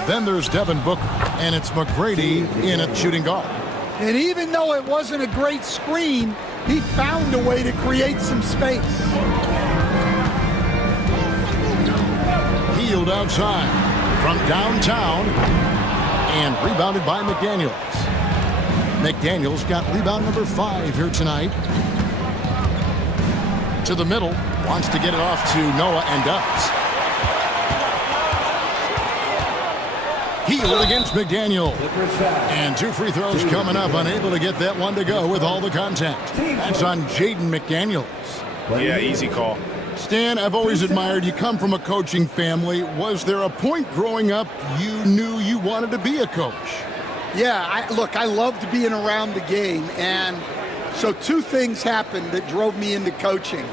Then there's Devin Booker, and it's McGrady in at shooting guard. And even though it wasn't a great screen, he found a way to create some space. Hield outside from downtown and rebounded by McDaniels. McDaniels got rebound number 5 here tonight. To the middle, wants to get it off to Noah and does. Hield against McDaniel. And 2 free throws coming up, unable to get that one to go with all the contact. That's on Jaden McDaniels. Yeah, easy call. Stan, I've always admired you. Come from a coaching family. Was there a point growing up you knew you wanted to be a coach? Yeah, I loved being around the game, and so 2 things happened that drove me into coaching.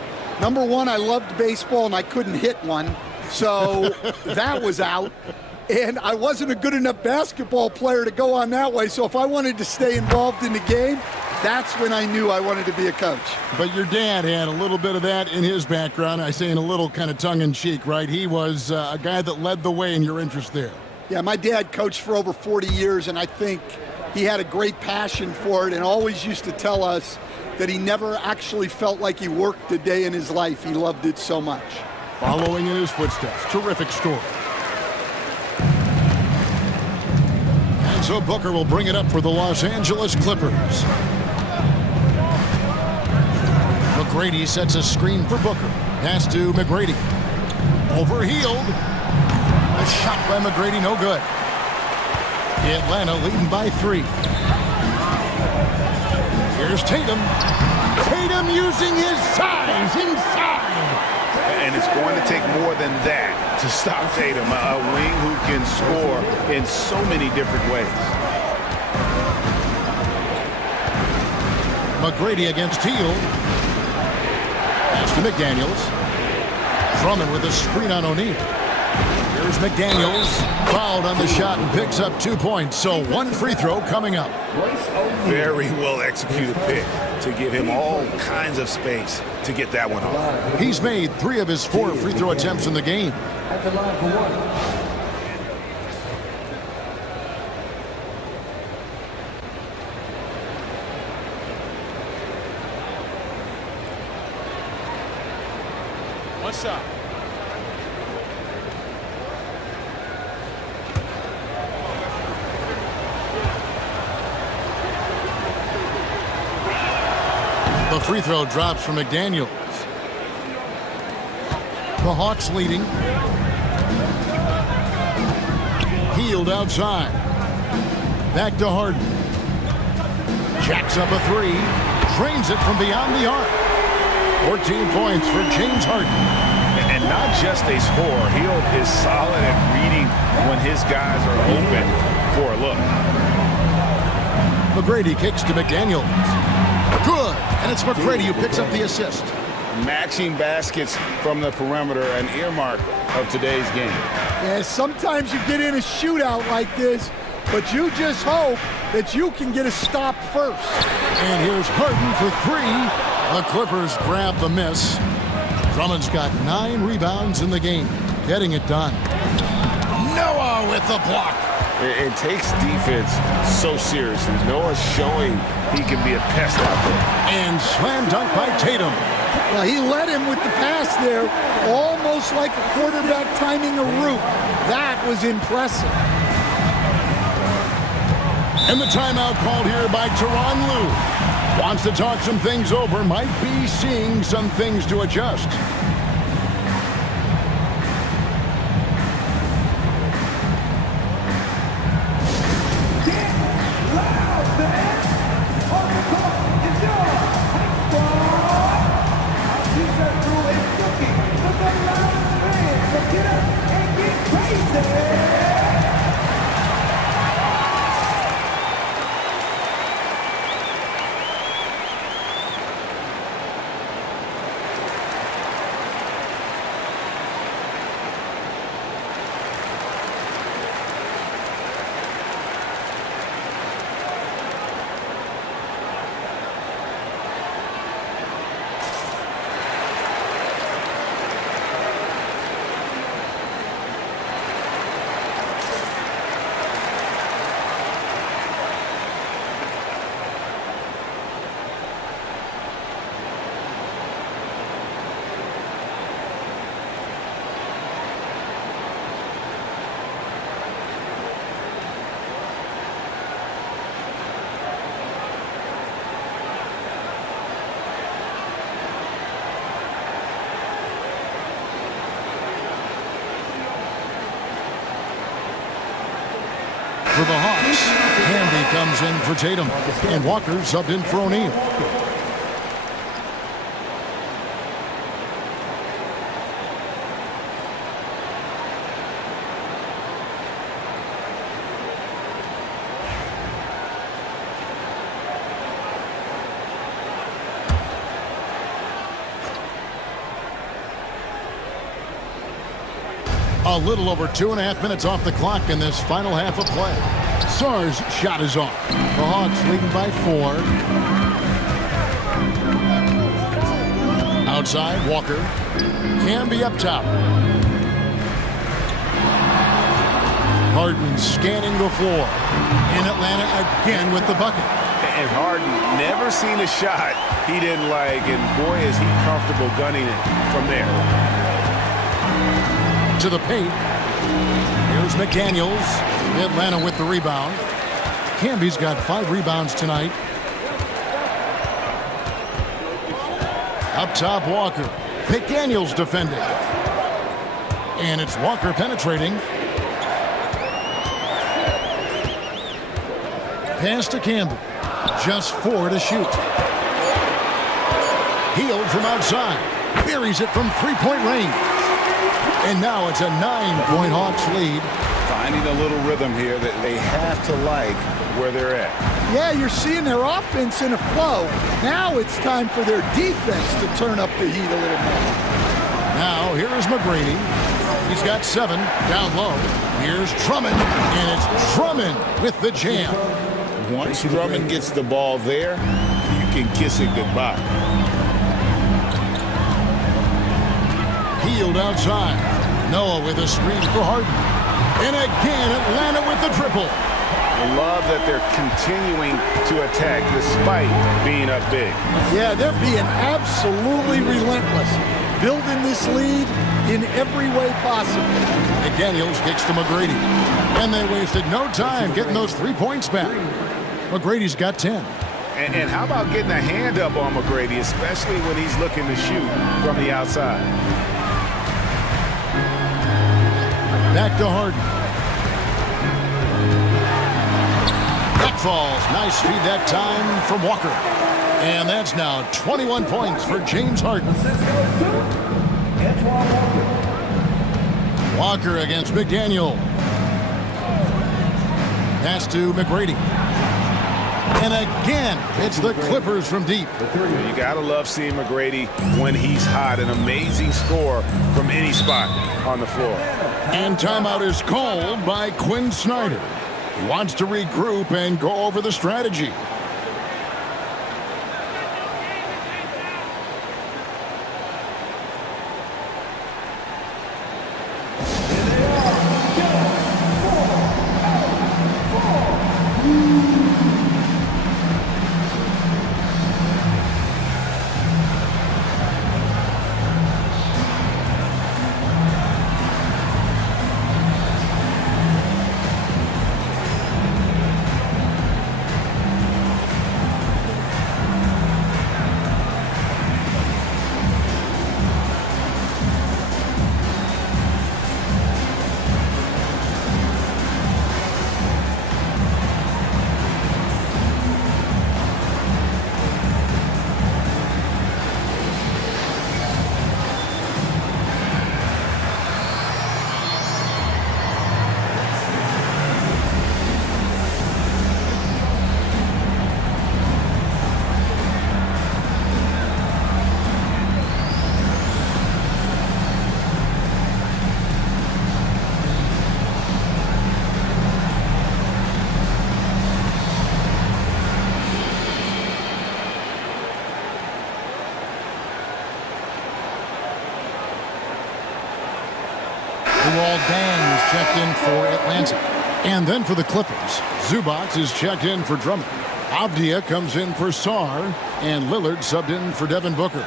Number one, I loved baseball and I couldn't hit one, so that was out. And I wasn't a good enough basketball player to go on that way, so if I wanted to stay involved in the game, that's when I knew I wanted to be a coach. But your dad had a little bit of that in his background. I say in a little kind of tongue-in-cheek, right? He was a guy that led the way in your interest there. Yeah, my dad coached for over 40 years, and I think he had a great passion for it and always used to tell us that he never actually felt like he worked a day in his life. He loved it so much. Following in his footsteps. Terrific story. And so Booker will bring it up for the Los Angeles Clippers. McGrady sets a screen for Booker. Pass to McGrady. Overhealed. A shot by McGrady, no good. Atlanta leading by 3. Here's Tatum. Tatum using his size inside. And it's going to take more than that to stop Tatum, a wing who can score in so many different ways. McGrady against Teal. Pass to McDaniels. Drummond with a screen on O'Neal. Here's McDaniels. Fouled on the shot and picks up 2 points. So 1 free throw coming up. Very well executed pick to give him all kinds of space to get that one off. He's made 3 of his 4 free throw attempts in the game. At the line for 1. One shot. The free throw drops for McDaniels. The Hawks leading. Healed outside. Back to Harden. Jacks up a 3. Drains it from beyond the arc. 14 points for James Harden. And not just a scorer. He is solid at reading when his guys are open for a look. McGrady kicks to McDaniels. Good. And it's McGrady who picks up the assist. Matching baskets from the perimeter, an earmark of today's game. Yeah, sometimes you get in a shootout like this, but you just hope that you can get a stop first. And here's Harden for 3. The Clippers grab the miss. Drummond's got 9 rebounds in the game, getting it done. Noah with the block. It takes defense so seriously. Noah's showing he can be a pest out there. And slam dunk by Tatum. Well, he led him with the pass there, almost like a quarterback timing a route. That was impressive. And the timeout called here by Tyronn Lue. Wants to talk some things over, might be seeing some things to adjust. For the Hawks, Hamby comes in for Tatum, and Walker subbed in for O'Neal. A little over 2.5 minutes off the clock in this final half of play. Sarr's shot is off. The Hawks leading by 4. Outside, Walker. Camby up top. Harden scanning the floor. In Atlanta again with the bucket. And Harden never seen a shot he didn't like, and boy, is he comfortable gunning it from there. To the paint. Here's McDaniels. Atlanta with the rebound. Camby's got 5 rebounds tonight. Up top, Walker. McDaniels defending. And it's Walker penetrating. Pass to Camby. Just 4 to shoot. Healed from outside. Buries it from 3-point range. And now it's a 9-point Hawks lead. Finding a little rhythm here that they have to like where they're at. Yeah, you're seeing their offense in a flow. Now it's time for their defense to turn up the heat a little more. Now here is McGrady. He's got 7 down low. Here's Drummond, and it's Drummond with the jam. Once Drummond gets the ball there, you can kiss it goodbye. Healed outside. Noah with a screen for Harden. And again, Atlanta with the triple. I love that they're continuing to attack despite being up big. Yeah, they're being absolutely relentless. Building this lead in every way possible. McDaniels kicks to McGrady. And they wasted no time getting those 3 points back. McGrady's got 10. And how about getting a hand up on McGrady, especially when he's looking to shoot from the outside. Back to Harden. That falls. Nice feed that time from Walker. And that's now 21 points for James Harden. Walker against McDaniel. Pass to McGrady. And again, it's the Clippers from deep. You gotta love seeing McGrady when he's hot. An amazing score from any spot on the floor. And timeout is called by Quinn Snyder. He wants to regroup and go over the strategy. Dan is checked in for Atlanta. And then for the Clippers, Zubac is checked in for Drummond. Avdia comes in for Sarr, and Lillard subbed in for Devin Booker.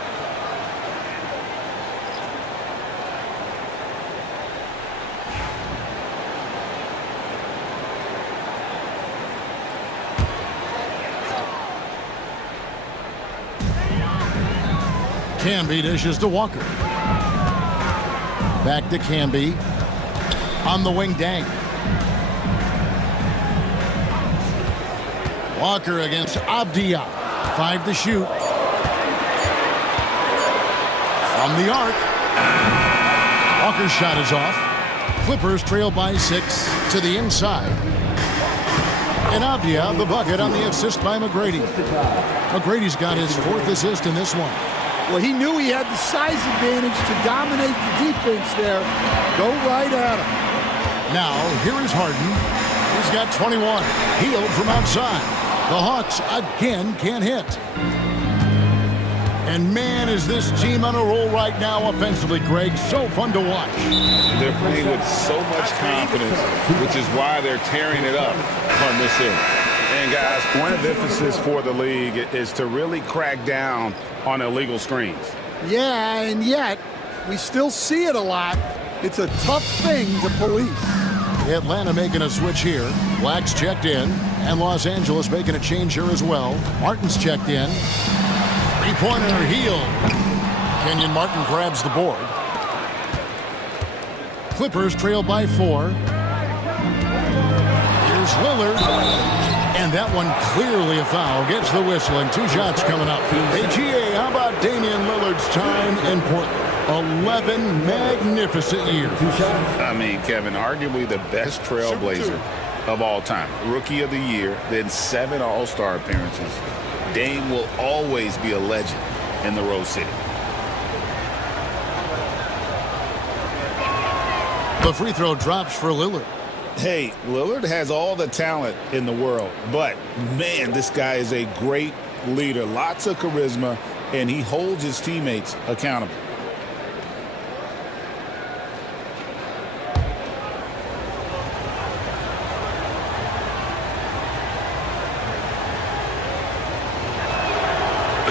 Camby dishes to Walker. Back to Camby. On the wing, Dang. Walker against Avdia. 5 to shoot. From the arc. Walker's shot is off. Clippers trail by 6 to the inside. And Avdia the bucket on the assist by McGrady. McGrady's got his 4th assist in this one. Well, he knew he had the size advantage to dominate the defense there. Go right at him. Now, here is Harden. He's got 21. Healed from outside. The Hawks again can't hit. And man, is this team on a roll right now offensively, Greg. So fun to watch. They're playing with so much confidence, which is why they're tearing it up on this end. And guys, point of emphasis for the league is to really crack down on illegal screens. Yeah, and yet we still see it a lot. It's a tough thing to police. Atlanta making a switch here. Black's checked in. And Los Angeles making a change here as well. Martin's checked in. Three-pointer healed. Kenyon Martin grabs the board. Clippers trail by 4. Here's Lillard. And that one clearly a foul. Gets the whistle and 2 shots coming up. Hey, GA, how about Damian Lillard's time in Portland? 11 magnificent years. I mean, Kevin, arguably the best trailblazer of all time. Rookie of the year, then 7 All-Star appearances. Dame will always be a legend in the Rose City. The free throw drops for Lillard. Hey, Lillard has all the talent in the world, but man, this guy is a great leader. Lots of charisma, and he holds his teammates accountable.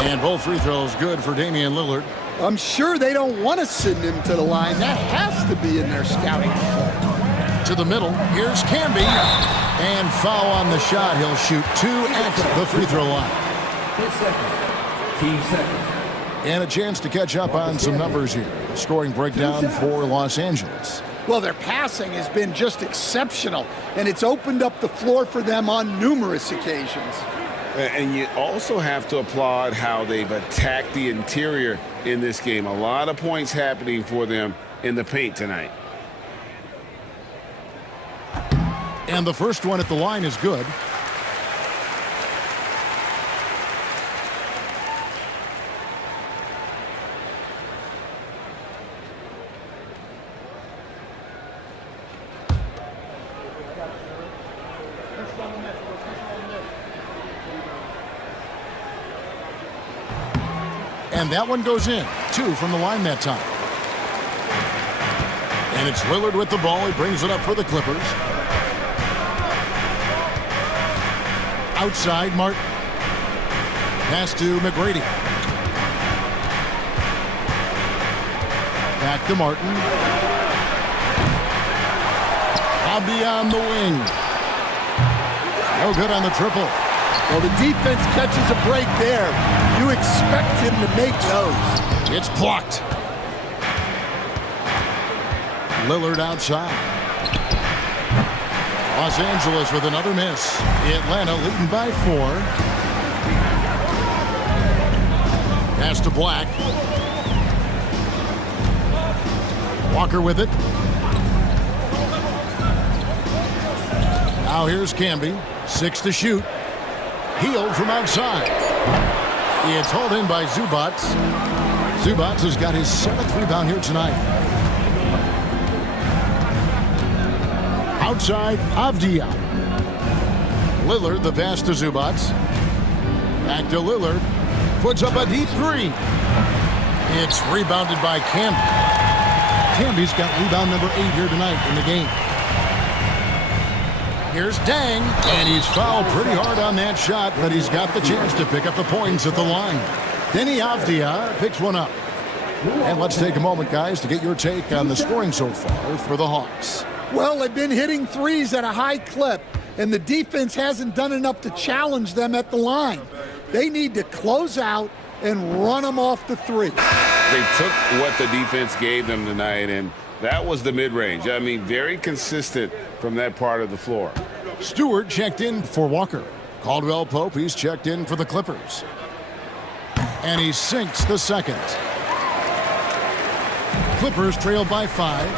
And both free throws good for Damian Lillard. I'm sure they don't want to send him to the line. That has to be in their scouting report. To the middle. Here's Camby. And foul on the shot. He'll shoot 2 at the free throw line. Team seconds. And a chance to catch up on some numbers here. Scoring breakdown for Los Angeles. Well, their passing has been just exceptional, and it's opened up the floor for them on numerous occasions. And you also have to applaud how they've attacked the interior in this game. A lot of points happening for them in the paint tonight. And the first one at the line is good. And that one goes in. 2 from the line that time. And it's Lillard with the ball. He brings it up for the Clippers. Outside, Martin. Pass to McGrady. Back to Martin. Bobby on the wing. No good on the triple. Well, the defense catches a break there. You expect him to make those. It's blocked. Lillard outside. Los Angeles with another miss. Atlanta leading by 4. Pass to Black. Walker with it. Now here's Camby. 6 to shoot. Healed from outside. It's hauled in by Zubats. Zubats has got his 7th rebound here tonight. Outside, Avdia. Lillard, the pass to Zubats. Back to Lillard. Puts up a deep 3. It's rebounded by Camby. Camby's got rebound number 8 here tonight in the game. Here's Dang, and he's fouled pretty hard on that shot, but he's got the chance to pick up the points at the line. Denny Avdia picks one up. And let's take a moment, guys, to get your take on the scoring so far for the Hawks. Well, they've been hitting threes at a high clip, and the defense hasn't done enough to challenge them at the line. They need to close out and run them off the 3. They took what the defense gave them tonight, and that was the mid-range. I mean, very consistent from that part of the floor. Stewart checked in for Walker. Caldwell Pope, he's checked in for the Clippers. And he sinks the second. Clippers trail by 5.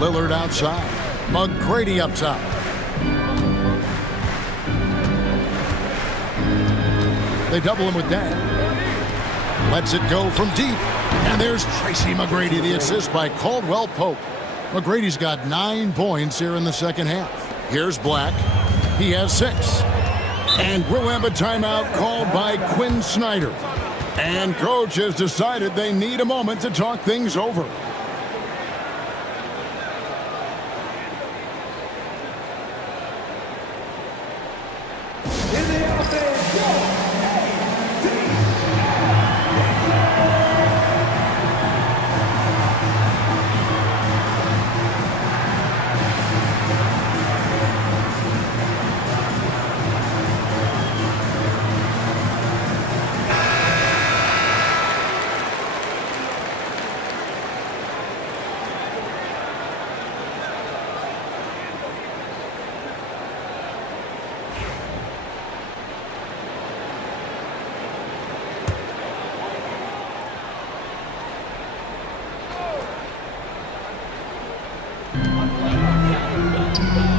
Lillard outside. McGrady up top. They double him with Dan. Lets it go from deep. And there's Tracy McGrady, the assist by Caldwell Pope. McGrady's got 9 points here in the second half. Here's Black. He has 6. And we'll have a timeout called by Quinn Snyder. And coach has decided they need a moment to talk things over. In the offense, go!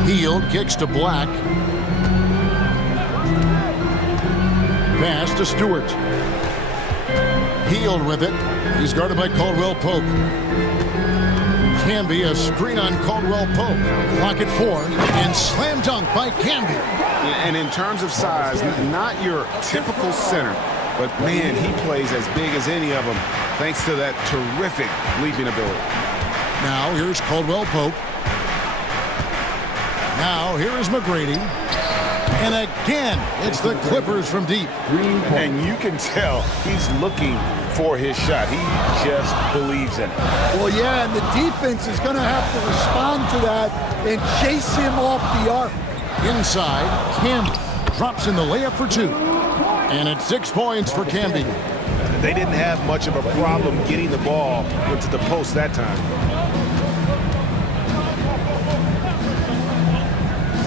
Field kicks to Black. Pass to Stewart. Healed with it. He's guarded by Caldwell Pope. Canby, a screen on Caldwell Pope. Clock at 4. And slam dunk by Canby. And in terms of size, not your typical center, but man, he plays as big as any of them thanks to that terrific leaping ability. Now here's Caldwell Pope. Now here is McGrady. And again, it's the Clippers from deep. And you can tell he's looking for his shot. He just believes in it. Well, yeah, and the defense is going to have to respond to that and chase him off the arc. Inside, Canby drops in the layup for 2. And it's 6 points for Canby. They didn't have much of a problem getting the ball into the post that time.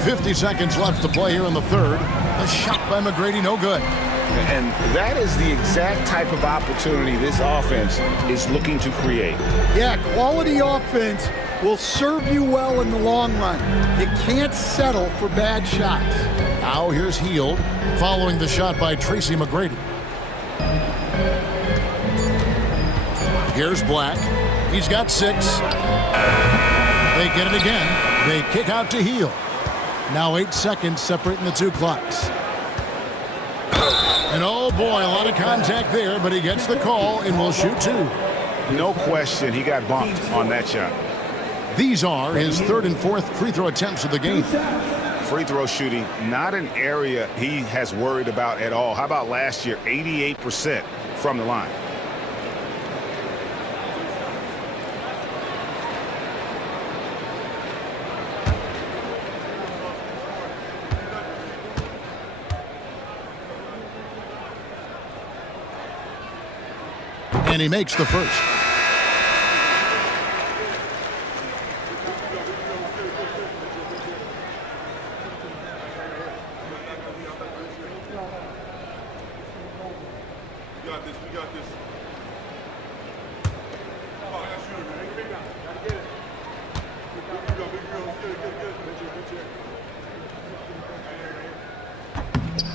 50 seconds left to play here in the third. A shot by McGrady, no good. And that is the exact type of opportunity this offense is looking to create. Yeah, quality offense will serve you well in the long run. You can't settle for bad shots. Now here's Heald, following the shot by Tracy McGrady. Here's Black. He's got 6. They get it again. They kick out to Heald. Now 8 seconds separating the 2 clocks. And oh boy, a lot of contact there, but he gets the call and will shoot 2. No question, he got bumped on that shot. These are his 3rd and 4th free throw attempts of the game. Free throw shooting, not an area he has worried about at all. How about last year, 88% from the line. And he makes the first. We got this.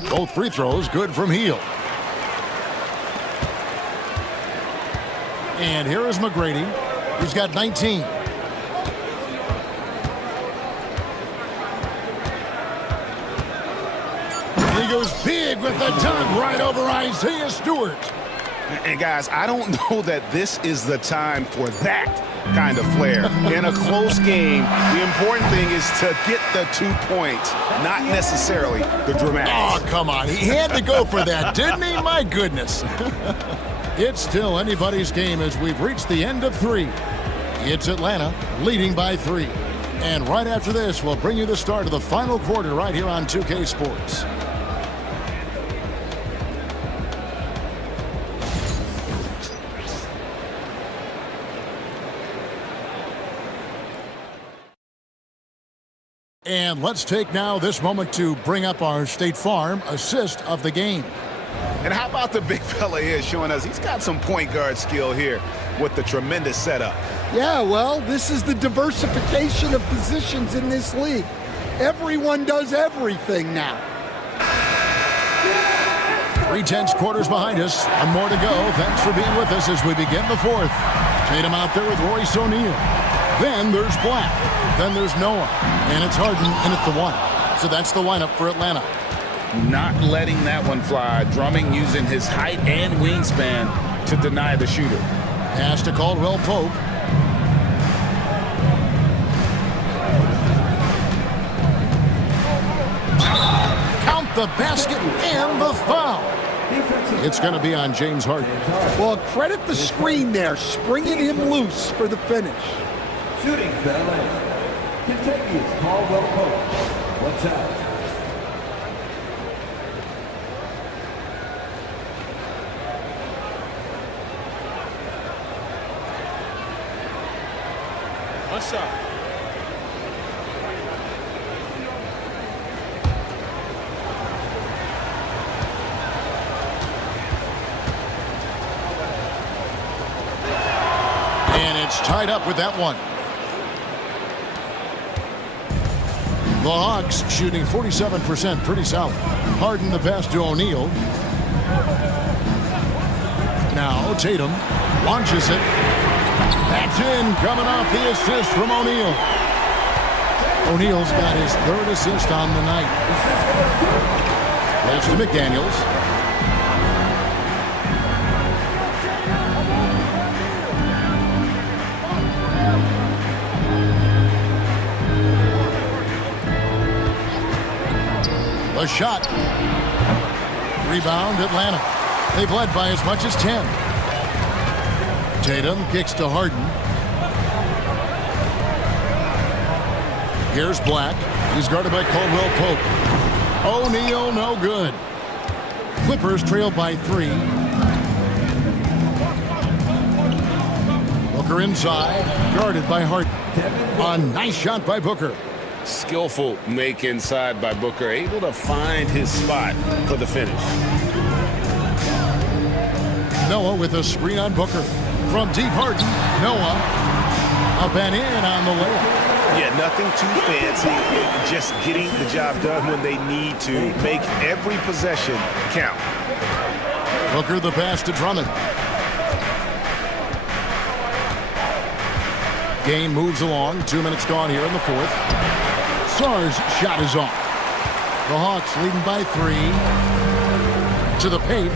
Both free throws good from Heald. And here is McGrady. He's got 19. He goes big with the dunk right over Isaiah Stewart. And guys, I don't know that this is the time for that kind of flair. In a close game, the important thing is to get the 2 points, not necessarily the dramatics. Oh, come on. He had to go for that, didn't he? My goodness. It's still anybody's game as we've reached the end of 3. It's Atlanta leading by 3. And right after this, we'll bring you the start of the final quarter right here on 2K Sports. And let's take now this moment to bring up our State Farm assist of the game. And how about the big fella here showing us he's got some point guard skill here with the tremendous setup. Yeah, well, this is the diversification of positions in this league. Everyone does everything now. 3/10 quarters behind us. One more to go. Thanks for being with us as we begin the fourth. Tatum out there with Royce O'Neal. Then there's Black. Then there's Noah. And it's Harden in at the 1. So that's the lineup for Atlanta. Not letting that one fly. Drummond using his height and wingspan to deny the shooter. Pass to Caldwell Pope. Count the basket and the foul. It's going to be on James Harden. Well, credit the screen there, springing him loose for the finish. Shooting foul. Kentucky's Caldwell Pope. Watch out. What's up? And it's tied up with that one. The Hawks shooting 47%, pretty solid. Harden the pass to O'Neal. Now Tatum launches it. That's in, coming off the assist from O'Neal. O'Neal's got his 3rd assist on the night. Pass to McDaniels. The shot. Rebound, Atlanta. They've led by as much as 10. Tatum kicks to Harden. Here's Black. He's guarded by Caldwell Pope. O'Neal, no good. Clippers trail by 3. Booker inside, guarded by Harden. A nice shot by Booker. Skillful make inside by Booker, able to find his spot for the finish. Noah with a screen on Booker. From deep Harden, Noah up and in on the layup. Yeah, nothing too fancy. Just getting the job done when they need to. Make every possession count. Booker the pass to Drummond. Game moves along. 2 minutes gone here in the fourth. Sarr's shot is off. The Hawks leading by 3. To the paint.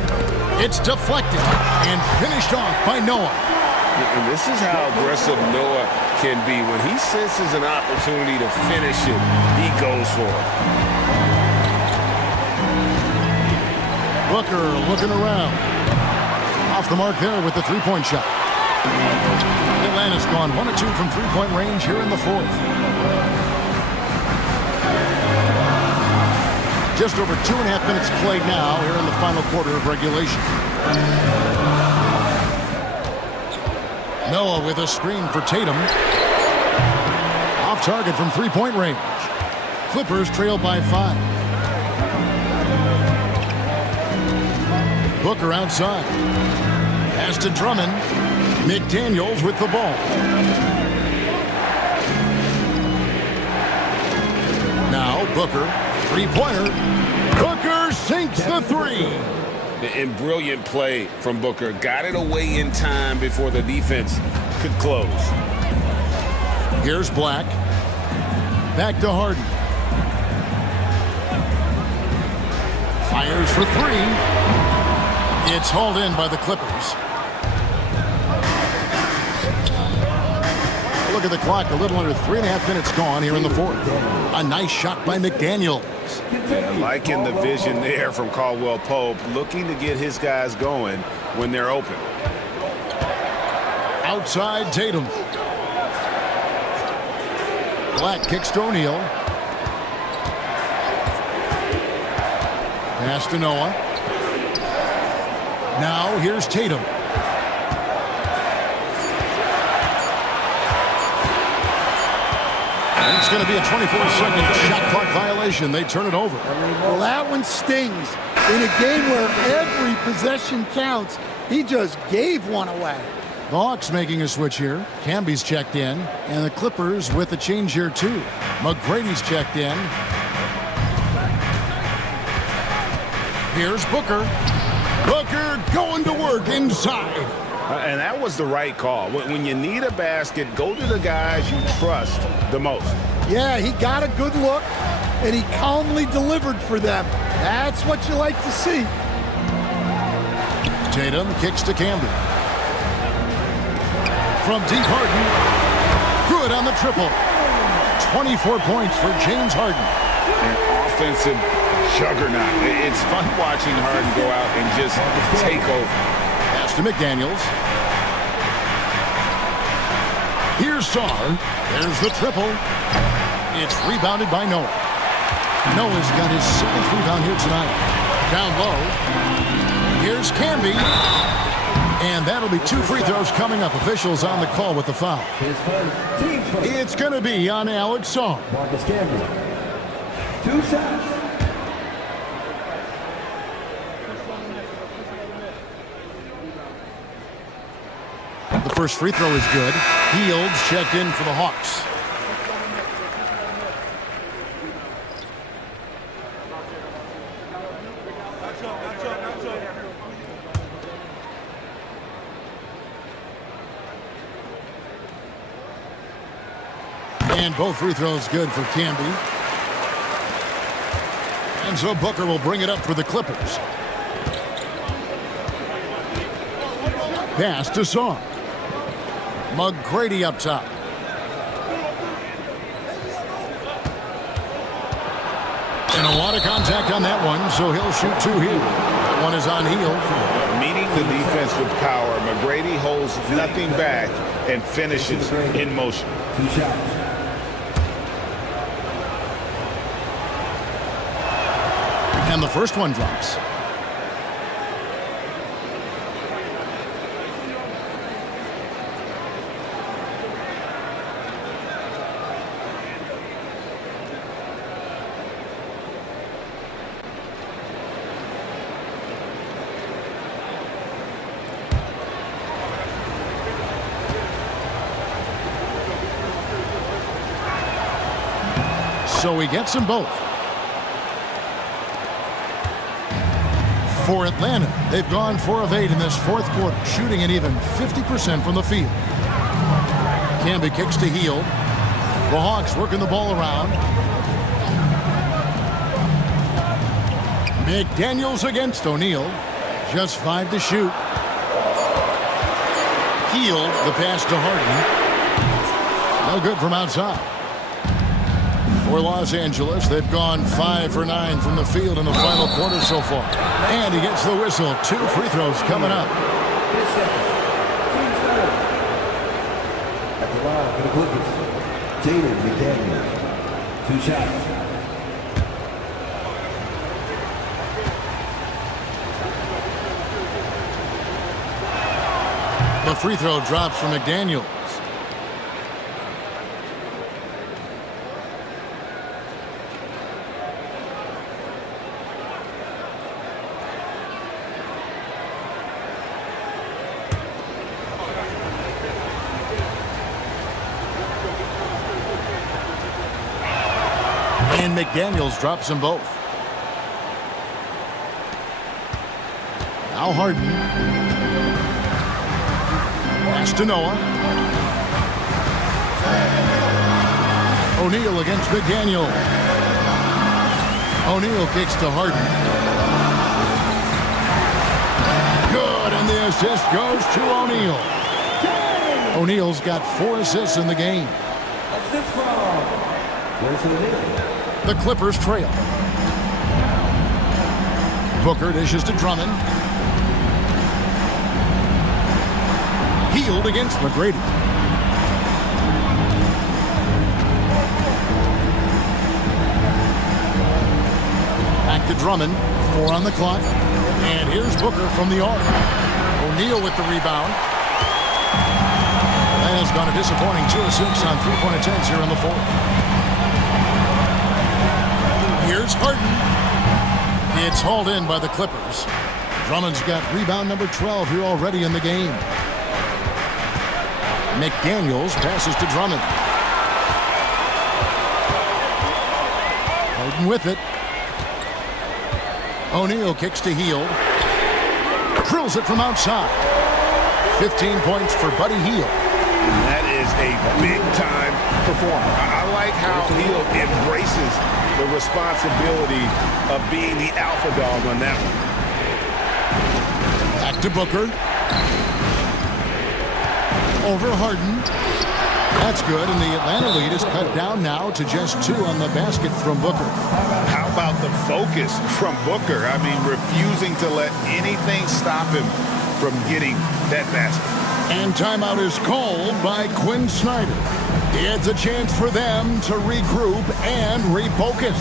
It's deflected and finished off by Noah. And this is how aggressive Noah can be. When he senses an opportunity to finish it, he goes for it. Booker looking around. Off the mark there with the three-point shot. Atlanta's gone 1 of 2 from three-point range here in the fourth. Just over 2.5 minutes played now here in the final quarter of regulation. Noah with a screen for Tatum. Off target from three-point range. Clippers trail by 5. Booker outside. Pass to Drummond. McDaniels with the ball. Now Booker. Three-pointer. Booker sinks the 3. And brilliant play from Booker. Got it away in time before the defense could close. Here's Black. Back to Harden. Fires for 3. It's hauled in by the Clippers. Look at the clock. A little under 3.5 minutes gone here in the fourth. A nice shot by McDaniels. Yeah, liking the vision there from Caldwell Pope, looking to get his guys going when they're open. Outside Tatum. Black kicks to O'Neal. Pass to Noah. Now here's Tatum. It's going to be a 24-second shot clock violation. They turn it over. Well, that one stings. In a game where every possession counts, he just gave one away. The Hawks making a switch here. Camby's checked in. And the Clippers with a change here, too. McGrady's checked in. Here's Booker. Booker going to work inside. And that was the right call. When you need a basket, go to the guys you trust the most. Yeah, he got a good look, and he calmly delivered for them. That's what you like to see. Tatum kicks to Camby. From deep, Harden. Good on the triple. 24 points for James Harden. An offensive juggernaut. It's fun watching Harden go out and just take over. Pass to McDaniels. Here's Sarr. There's the triple. It's rebounded by Noah. Noah's got his 7th rebound here tonight. Down low. Here's Camby. And that'll be 2 free throws coming up. Officials on the call with the foul. It's going to be on Alex Sarr. Marcus Camby. 2 shots. The first free throw is good. Fields checked in for the Hawks. And both free throws good for Camby. And so Booker will bring it up for the Clippers. Pass to Sarr. McGrady up top. And a lot of contact on that one, so he'll shoot 2 here. That one is on Hield. Meeting the defense with power, McGrady holds nothing back and finishes in motion. 2 shots. And the first one drops. So he gets them both. For Atlanta, they've gone 4 of 8 in this 4th quarter, shooting an even 50% from the field. Camby kicks to Hield. The Hawks working the ball around. McDaniels against O'Neal. Just 5 to shoot. Hield, the pass to Harden. No good from outside. For Los Angeles, they've gone 5 for 9 from the field in the final quarter so far. And he gets the whistle. 2 free throws coming up. At the line for the Clippers, Jaden McDaniels. 2 shots. The free throw drops from McDaniels. And McDaniels drops them both. Now Harden. Pass to Noah. O'Neal against McDaniel. O'Neal kicks to Harden. Good, and the assist goes to O'Neal. O'Neal's got 4 assists in the game. Assist from. Where's the The Clippers trail. Booker dishes to Drummond. Hield against McGrady. Back to Drummond. 4 on the clock. And here's Booker from the arc. O'Neal with the rebound. Atlanta's gone a disappointing 2 of 6 on 3-point attempts here in the 4th. Here's Harden. It's hauled in by the Clippers. Drummond's got rebound number 12 here already in the game. McDaniels passes to Drummond. Harden with it. O'Neal kicks to Hield. Drills it from outside. 15 points for Buddy Hield. And that is a big-time performer. I like how Hield embraces the responsibility of being the alpha dog on that one. Back to Booker. Over Harden. That's good, and the Atlanta lead is cut down now to just 2 on the basket from Booker. How about the focus from Booker? I mean, refusing to let anything stop him from getting that basket. And timeout is called by Quinn Snyder. It's a chance for them to regroup and refocus.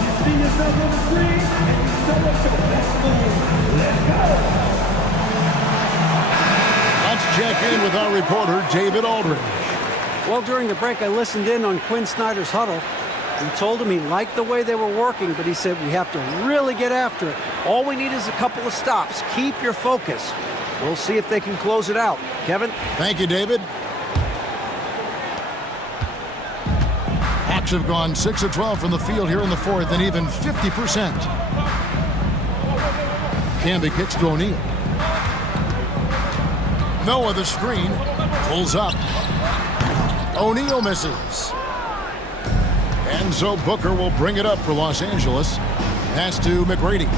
You see yourself on the screen, and you show us your best move. Let's go. Let's check in with our reporter, David Aldridge. Well, during the break, I listened in on Quinn Snyder's huddle. He told him he liked the way they were working, but he said we have to really get after it. All we need is a couple of stops. Keep your focus. We'll see if they can close it out. Kevin? Thank you, David. Hawks have gone 6 of 12 from the field here in the fourth and even 50%. Camby kicks to O'Neal. Noah the screen. Pulls up. O'Neal misses. And so Booker will bring it up for Los Angeles. Pass to McGrady.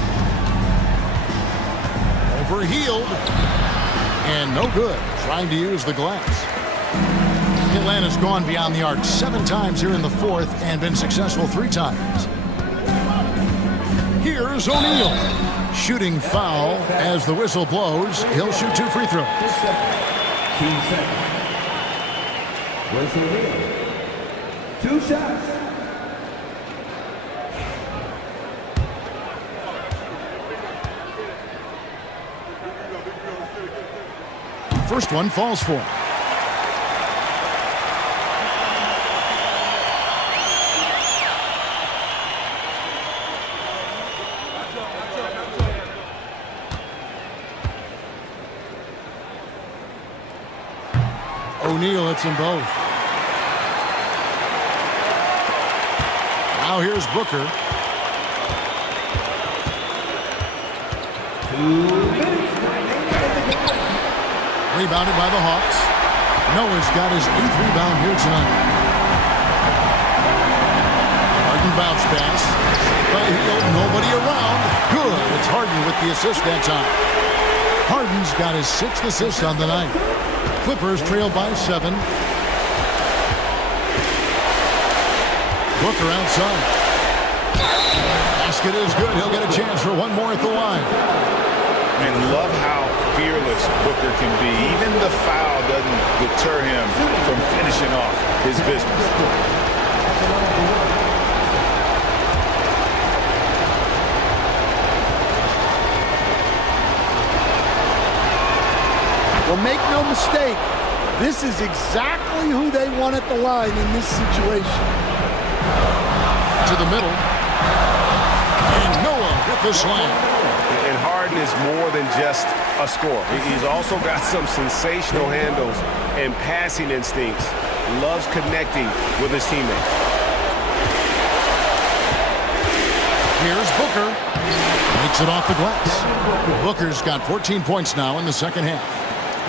Over Hield. And no good. Trying to use the glass. Atlanta's gone beyond the arc 7 times here in the fourth and been successful 3 times. Here's O'Neal. Shooting foul as the whistle blows. He'll shoot 2 free throws. Team seconds. Where's O'Neal? 2 shots. First one falls for him. O'Neal hits them both. Now here's Booker. 2 minutes. Rebounded by the Hawks. Noah's got his 8th rebound here tonight. Harden bounce pass. By Hield, nobody around. Good. It's Harden with the assist that time. Harden's got his 6th assist on the night. Clippers trail by 7. Booker outside. Basket is good. He'll get a chance for one more at the line. And love how fearless Booker can be. Even the foul doesn't deter him from finishing off his business. Well, make no mistake, this is exactly who they want at the line in this situation. To the middle. And Noah with the slam. And Harden is more than just a scorer. He's also got some sensational handles and passing instincts. Loves connecting with his teammates. Here's Booker. Makes it off the glass. Booker's got 14 points now in the second half.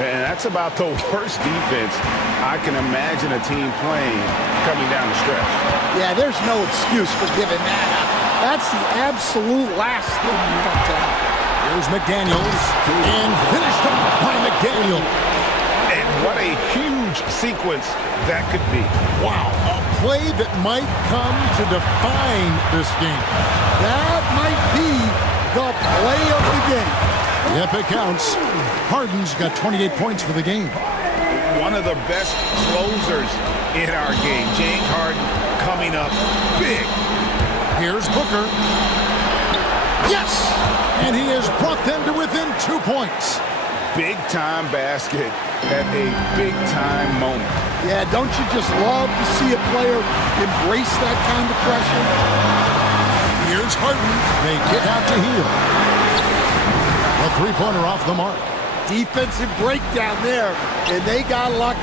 And that's about the worst defense I can imagine a team playing coming down the stretch. Yeah, there's no excuse for giving that up. That's the absolute last thing you want to have. Here's McDaniels. And finished off by McDaniel. And what a huge sequence that could be. Wow, a play that might come to define this game. That might be the play of the game. Yep, it counts. Harden's got 28 points for the game. One of the best closers in our game. James Harden coming up big. Here's Booker. Yes! And he has brought them to within 2 points. Big-time basket at a big-time moment. Yeah, don't you just love to see a player embrace that kind of pressure? Here's Harden. They kick out to Hield. A 3-pointer off the mark. Defensive breakdown there, and they got lucky.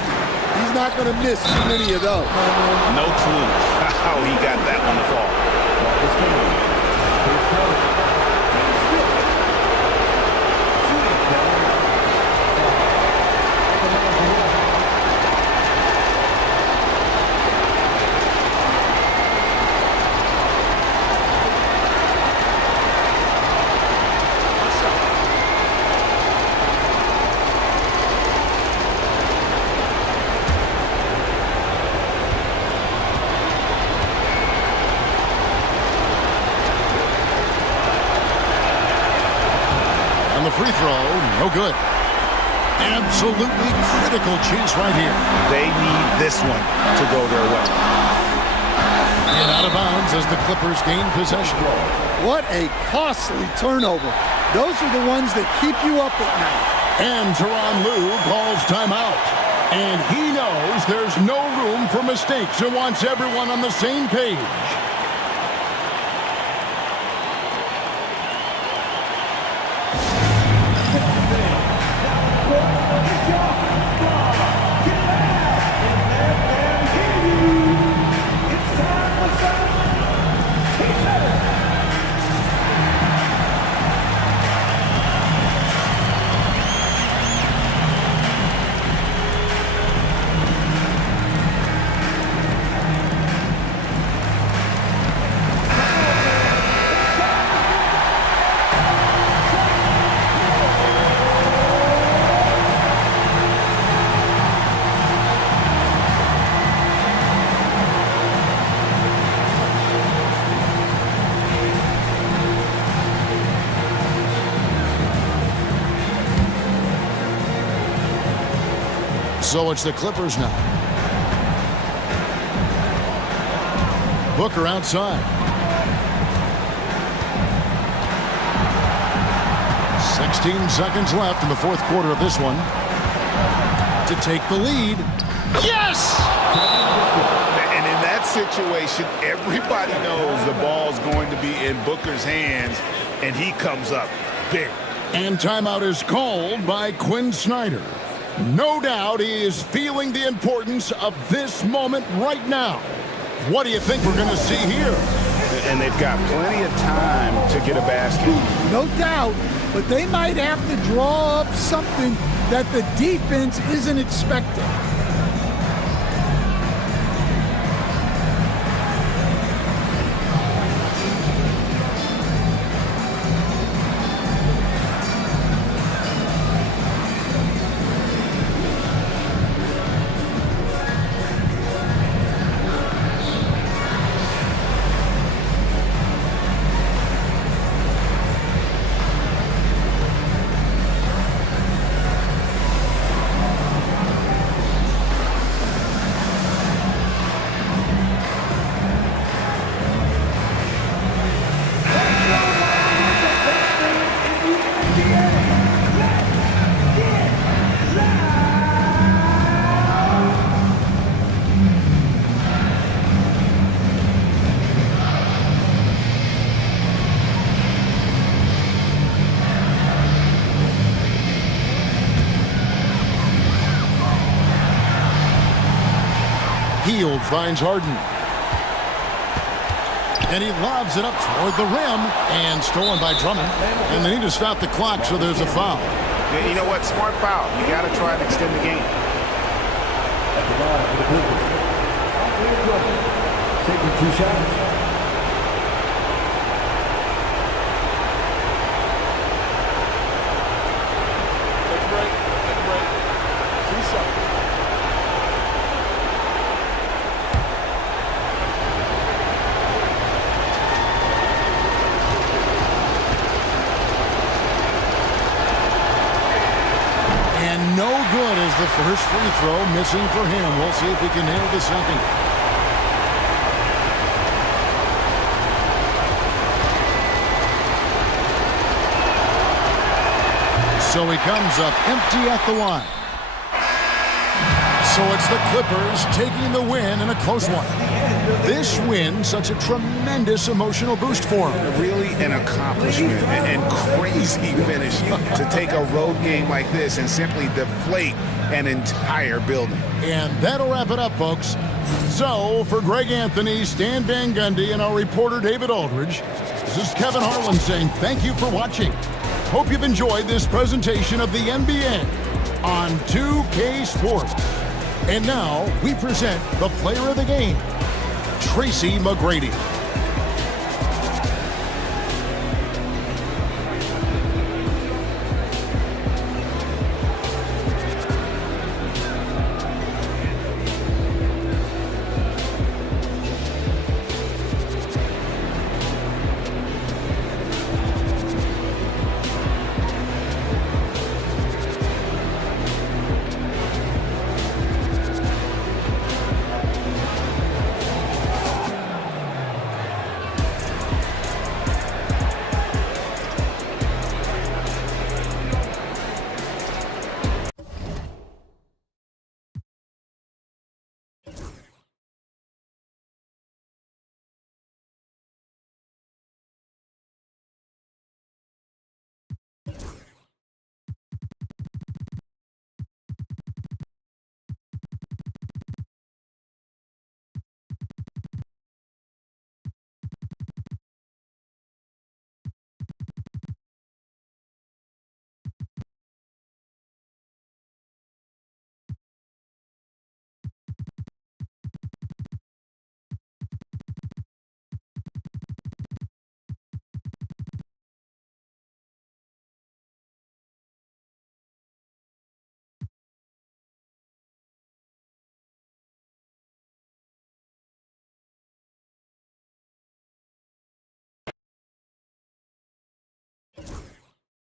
He's not going to miss too many of those. No clue how he got that one to fall. free throw, no good. Absolutely critical chance right here. They need this one to go their way. And out of bounds as the Clippers gain possession. What a costly turnover. Those are the ones that keep you up at night. And Tyronn Lue calls timeout. And he knows there's no room for mistakes and wants everyone on the same page. So it's the Clippers now. Booker outside. 16 seconds left in the fourth quarter of this one. To take the lead. Yes! And in that situation, everybody knows the ball's going to be in Booker's hands, and he comes up big. And timeout is called by Quinn Snyder. No doubt he is feeling the importance of this moment right now. What do you think we're going to see here? And they've got plenty of time to get a basket. No doubt, but they might have to draw up something that the defense isn't expecting. Hield finds Harden. And he lobs it up toward the rim. And stolen by Drummond. And they need to stop the clock, so there's a foul. You know what? Smart foul. You got to try and extend the game. Taking 2 shots. No good as the first free throw missing for him. We'll see if he can nail the second. So he comes up empty at the line. So it's the Clippers taking the win in a close one. This win, such a tremendous emotional boost for him. Really an accomplishment and crazy finish to take a road game like this and simply deflate an entire building. And that'll wrap it up, folks. So for Greg Anthony, Stan Van Gundy, and our reporter David Aldridge, this is Kevin Harlan saying thank you for watching. Hope you've enjoyed this presentation of the NBA on 2K Sports. And now we present the player of the game, Tracy McGrady.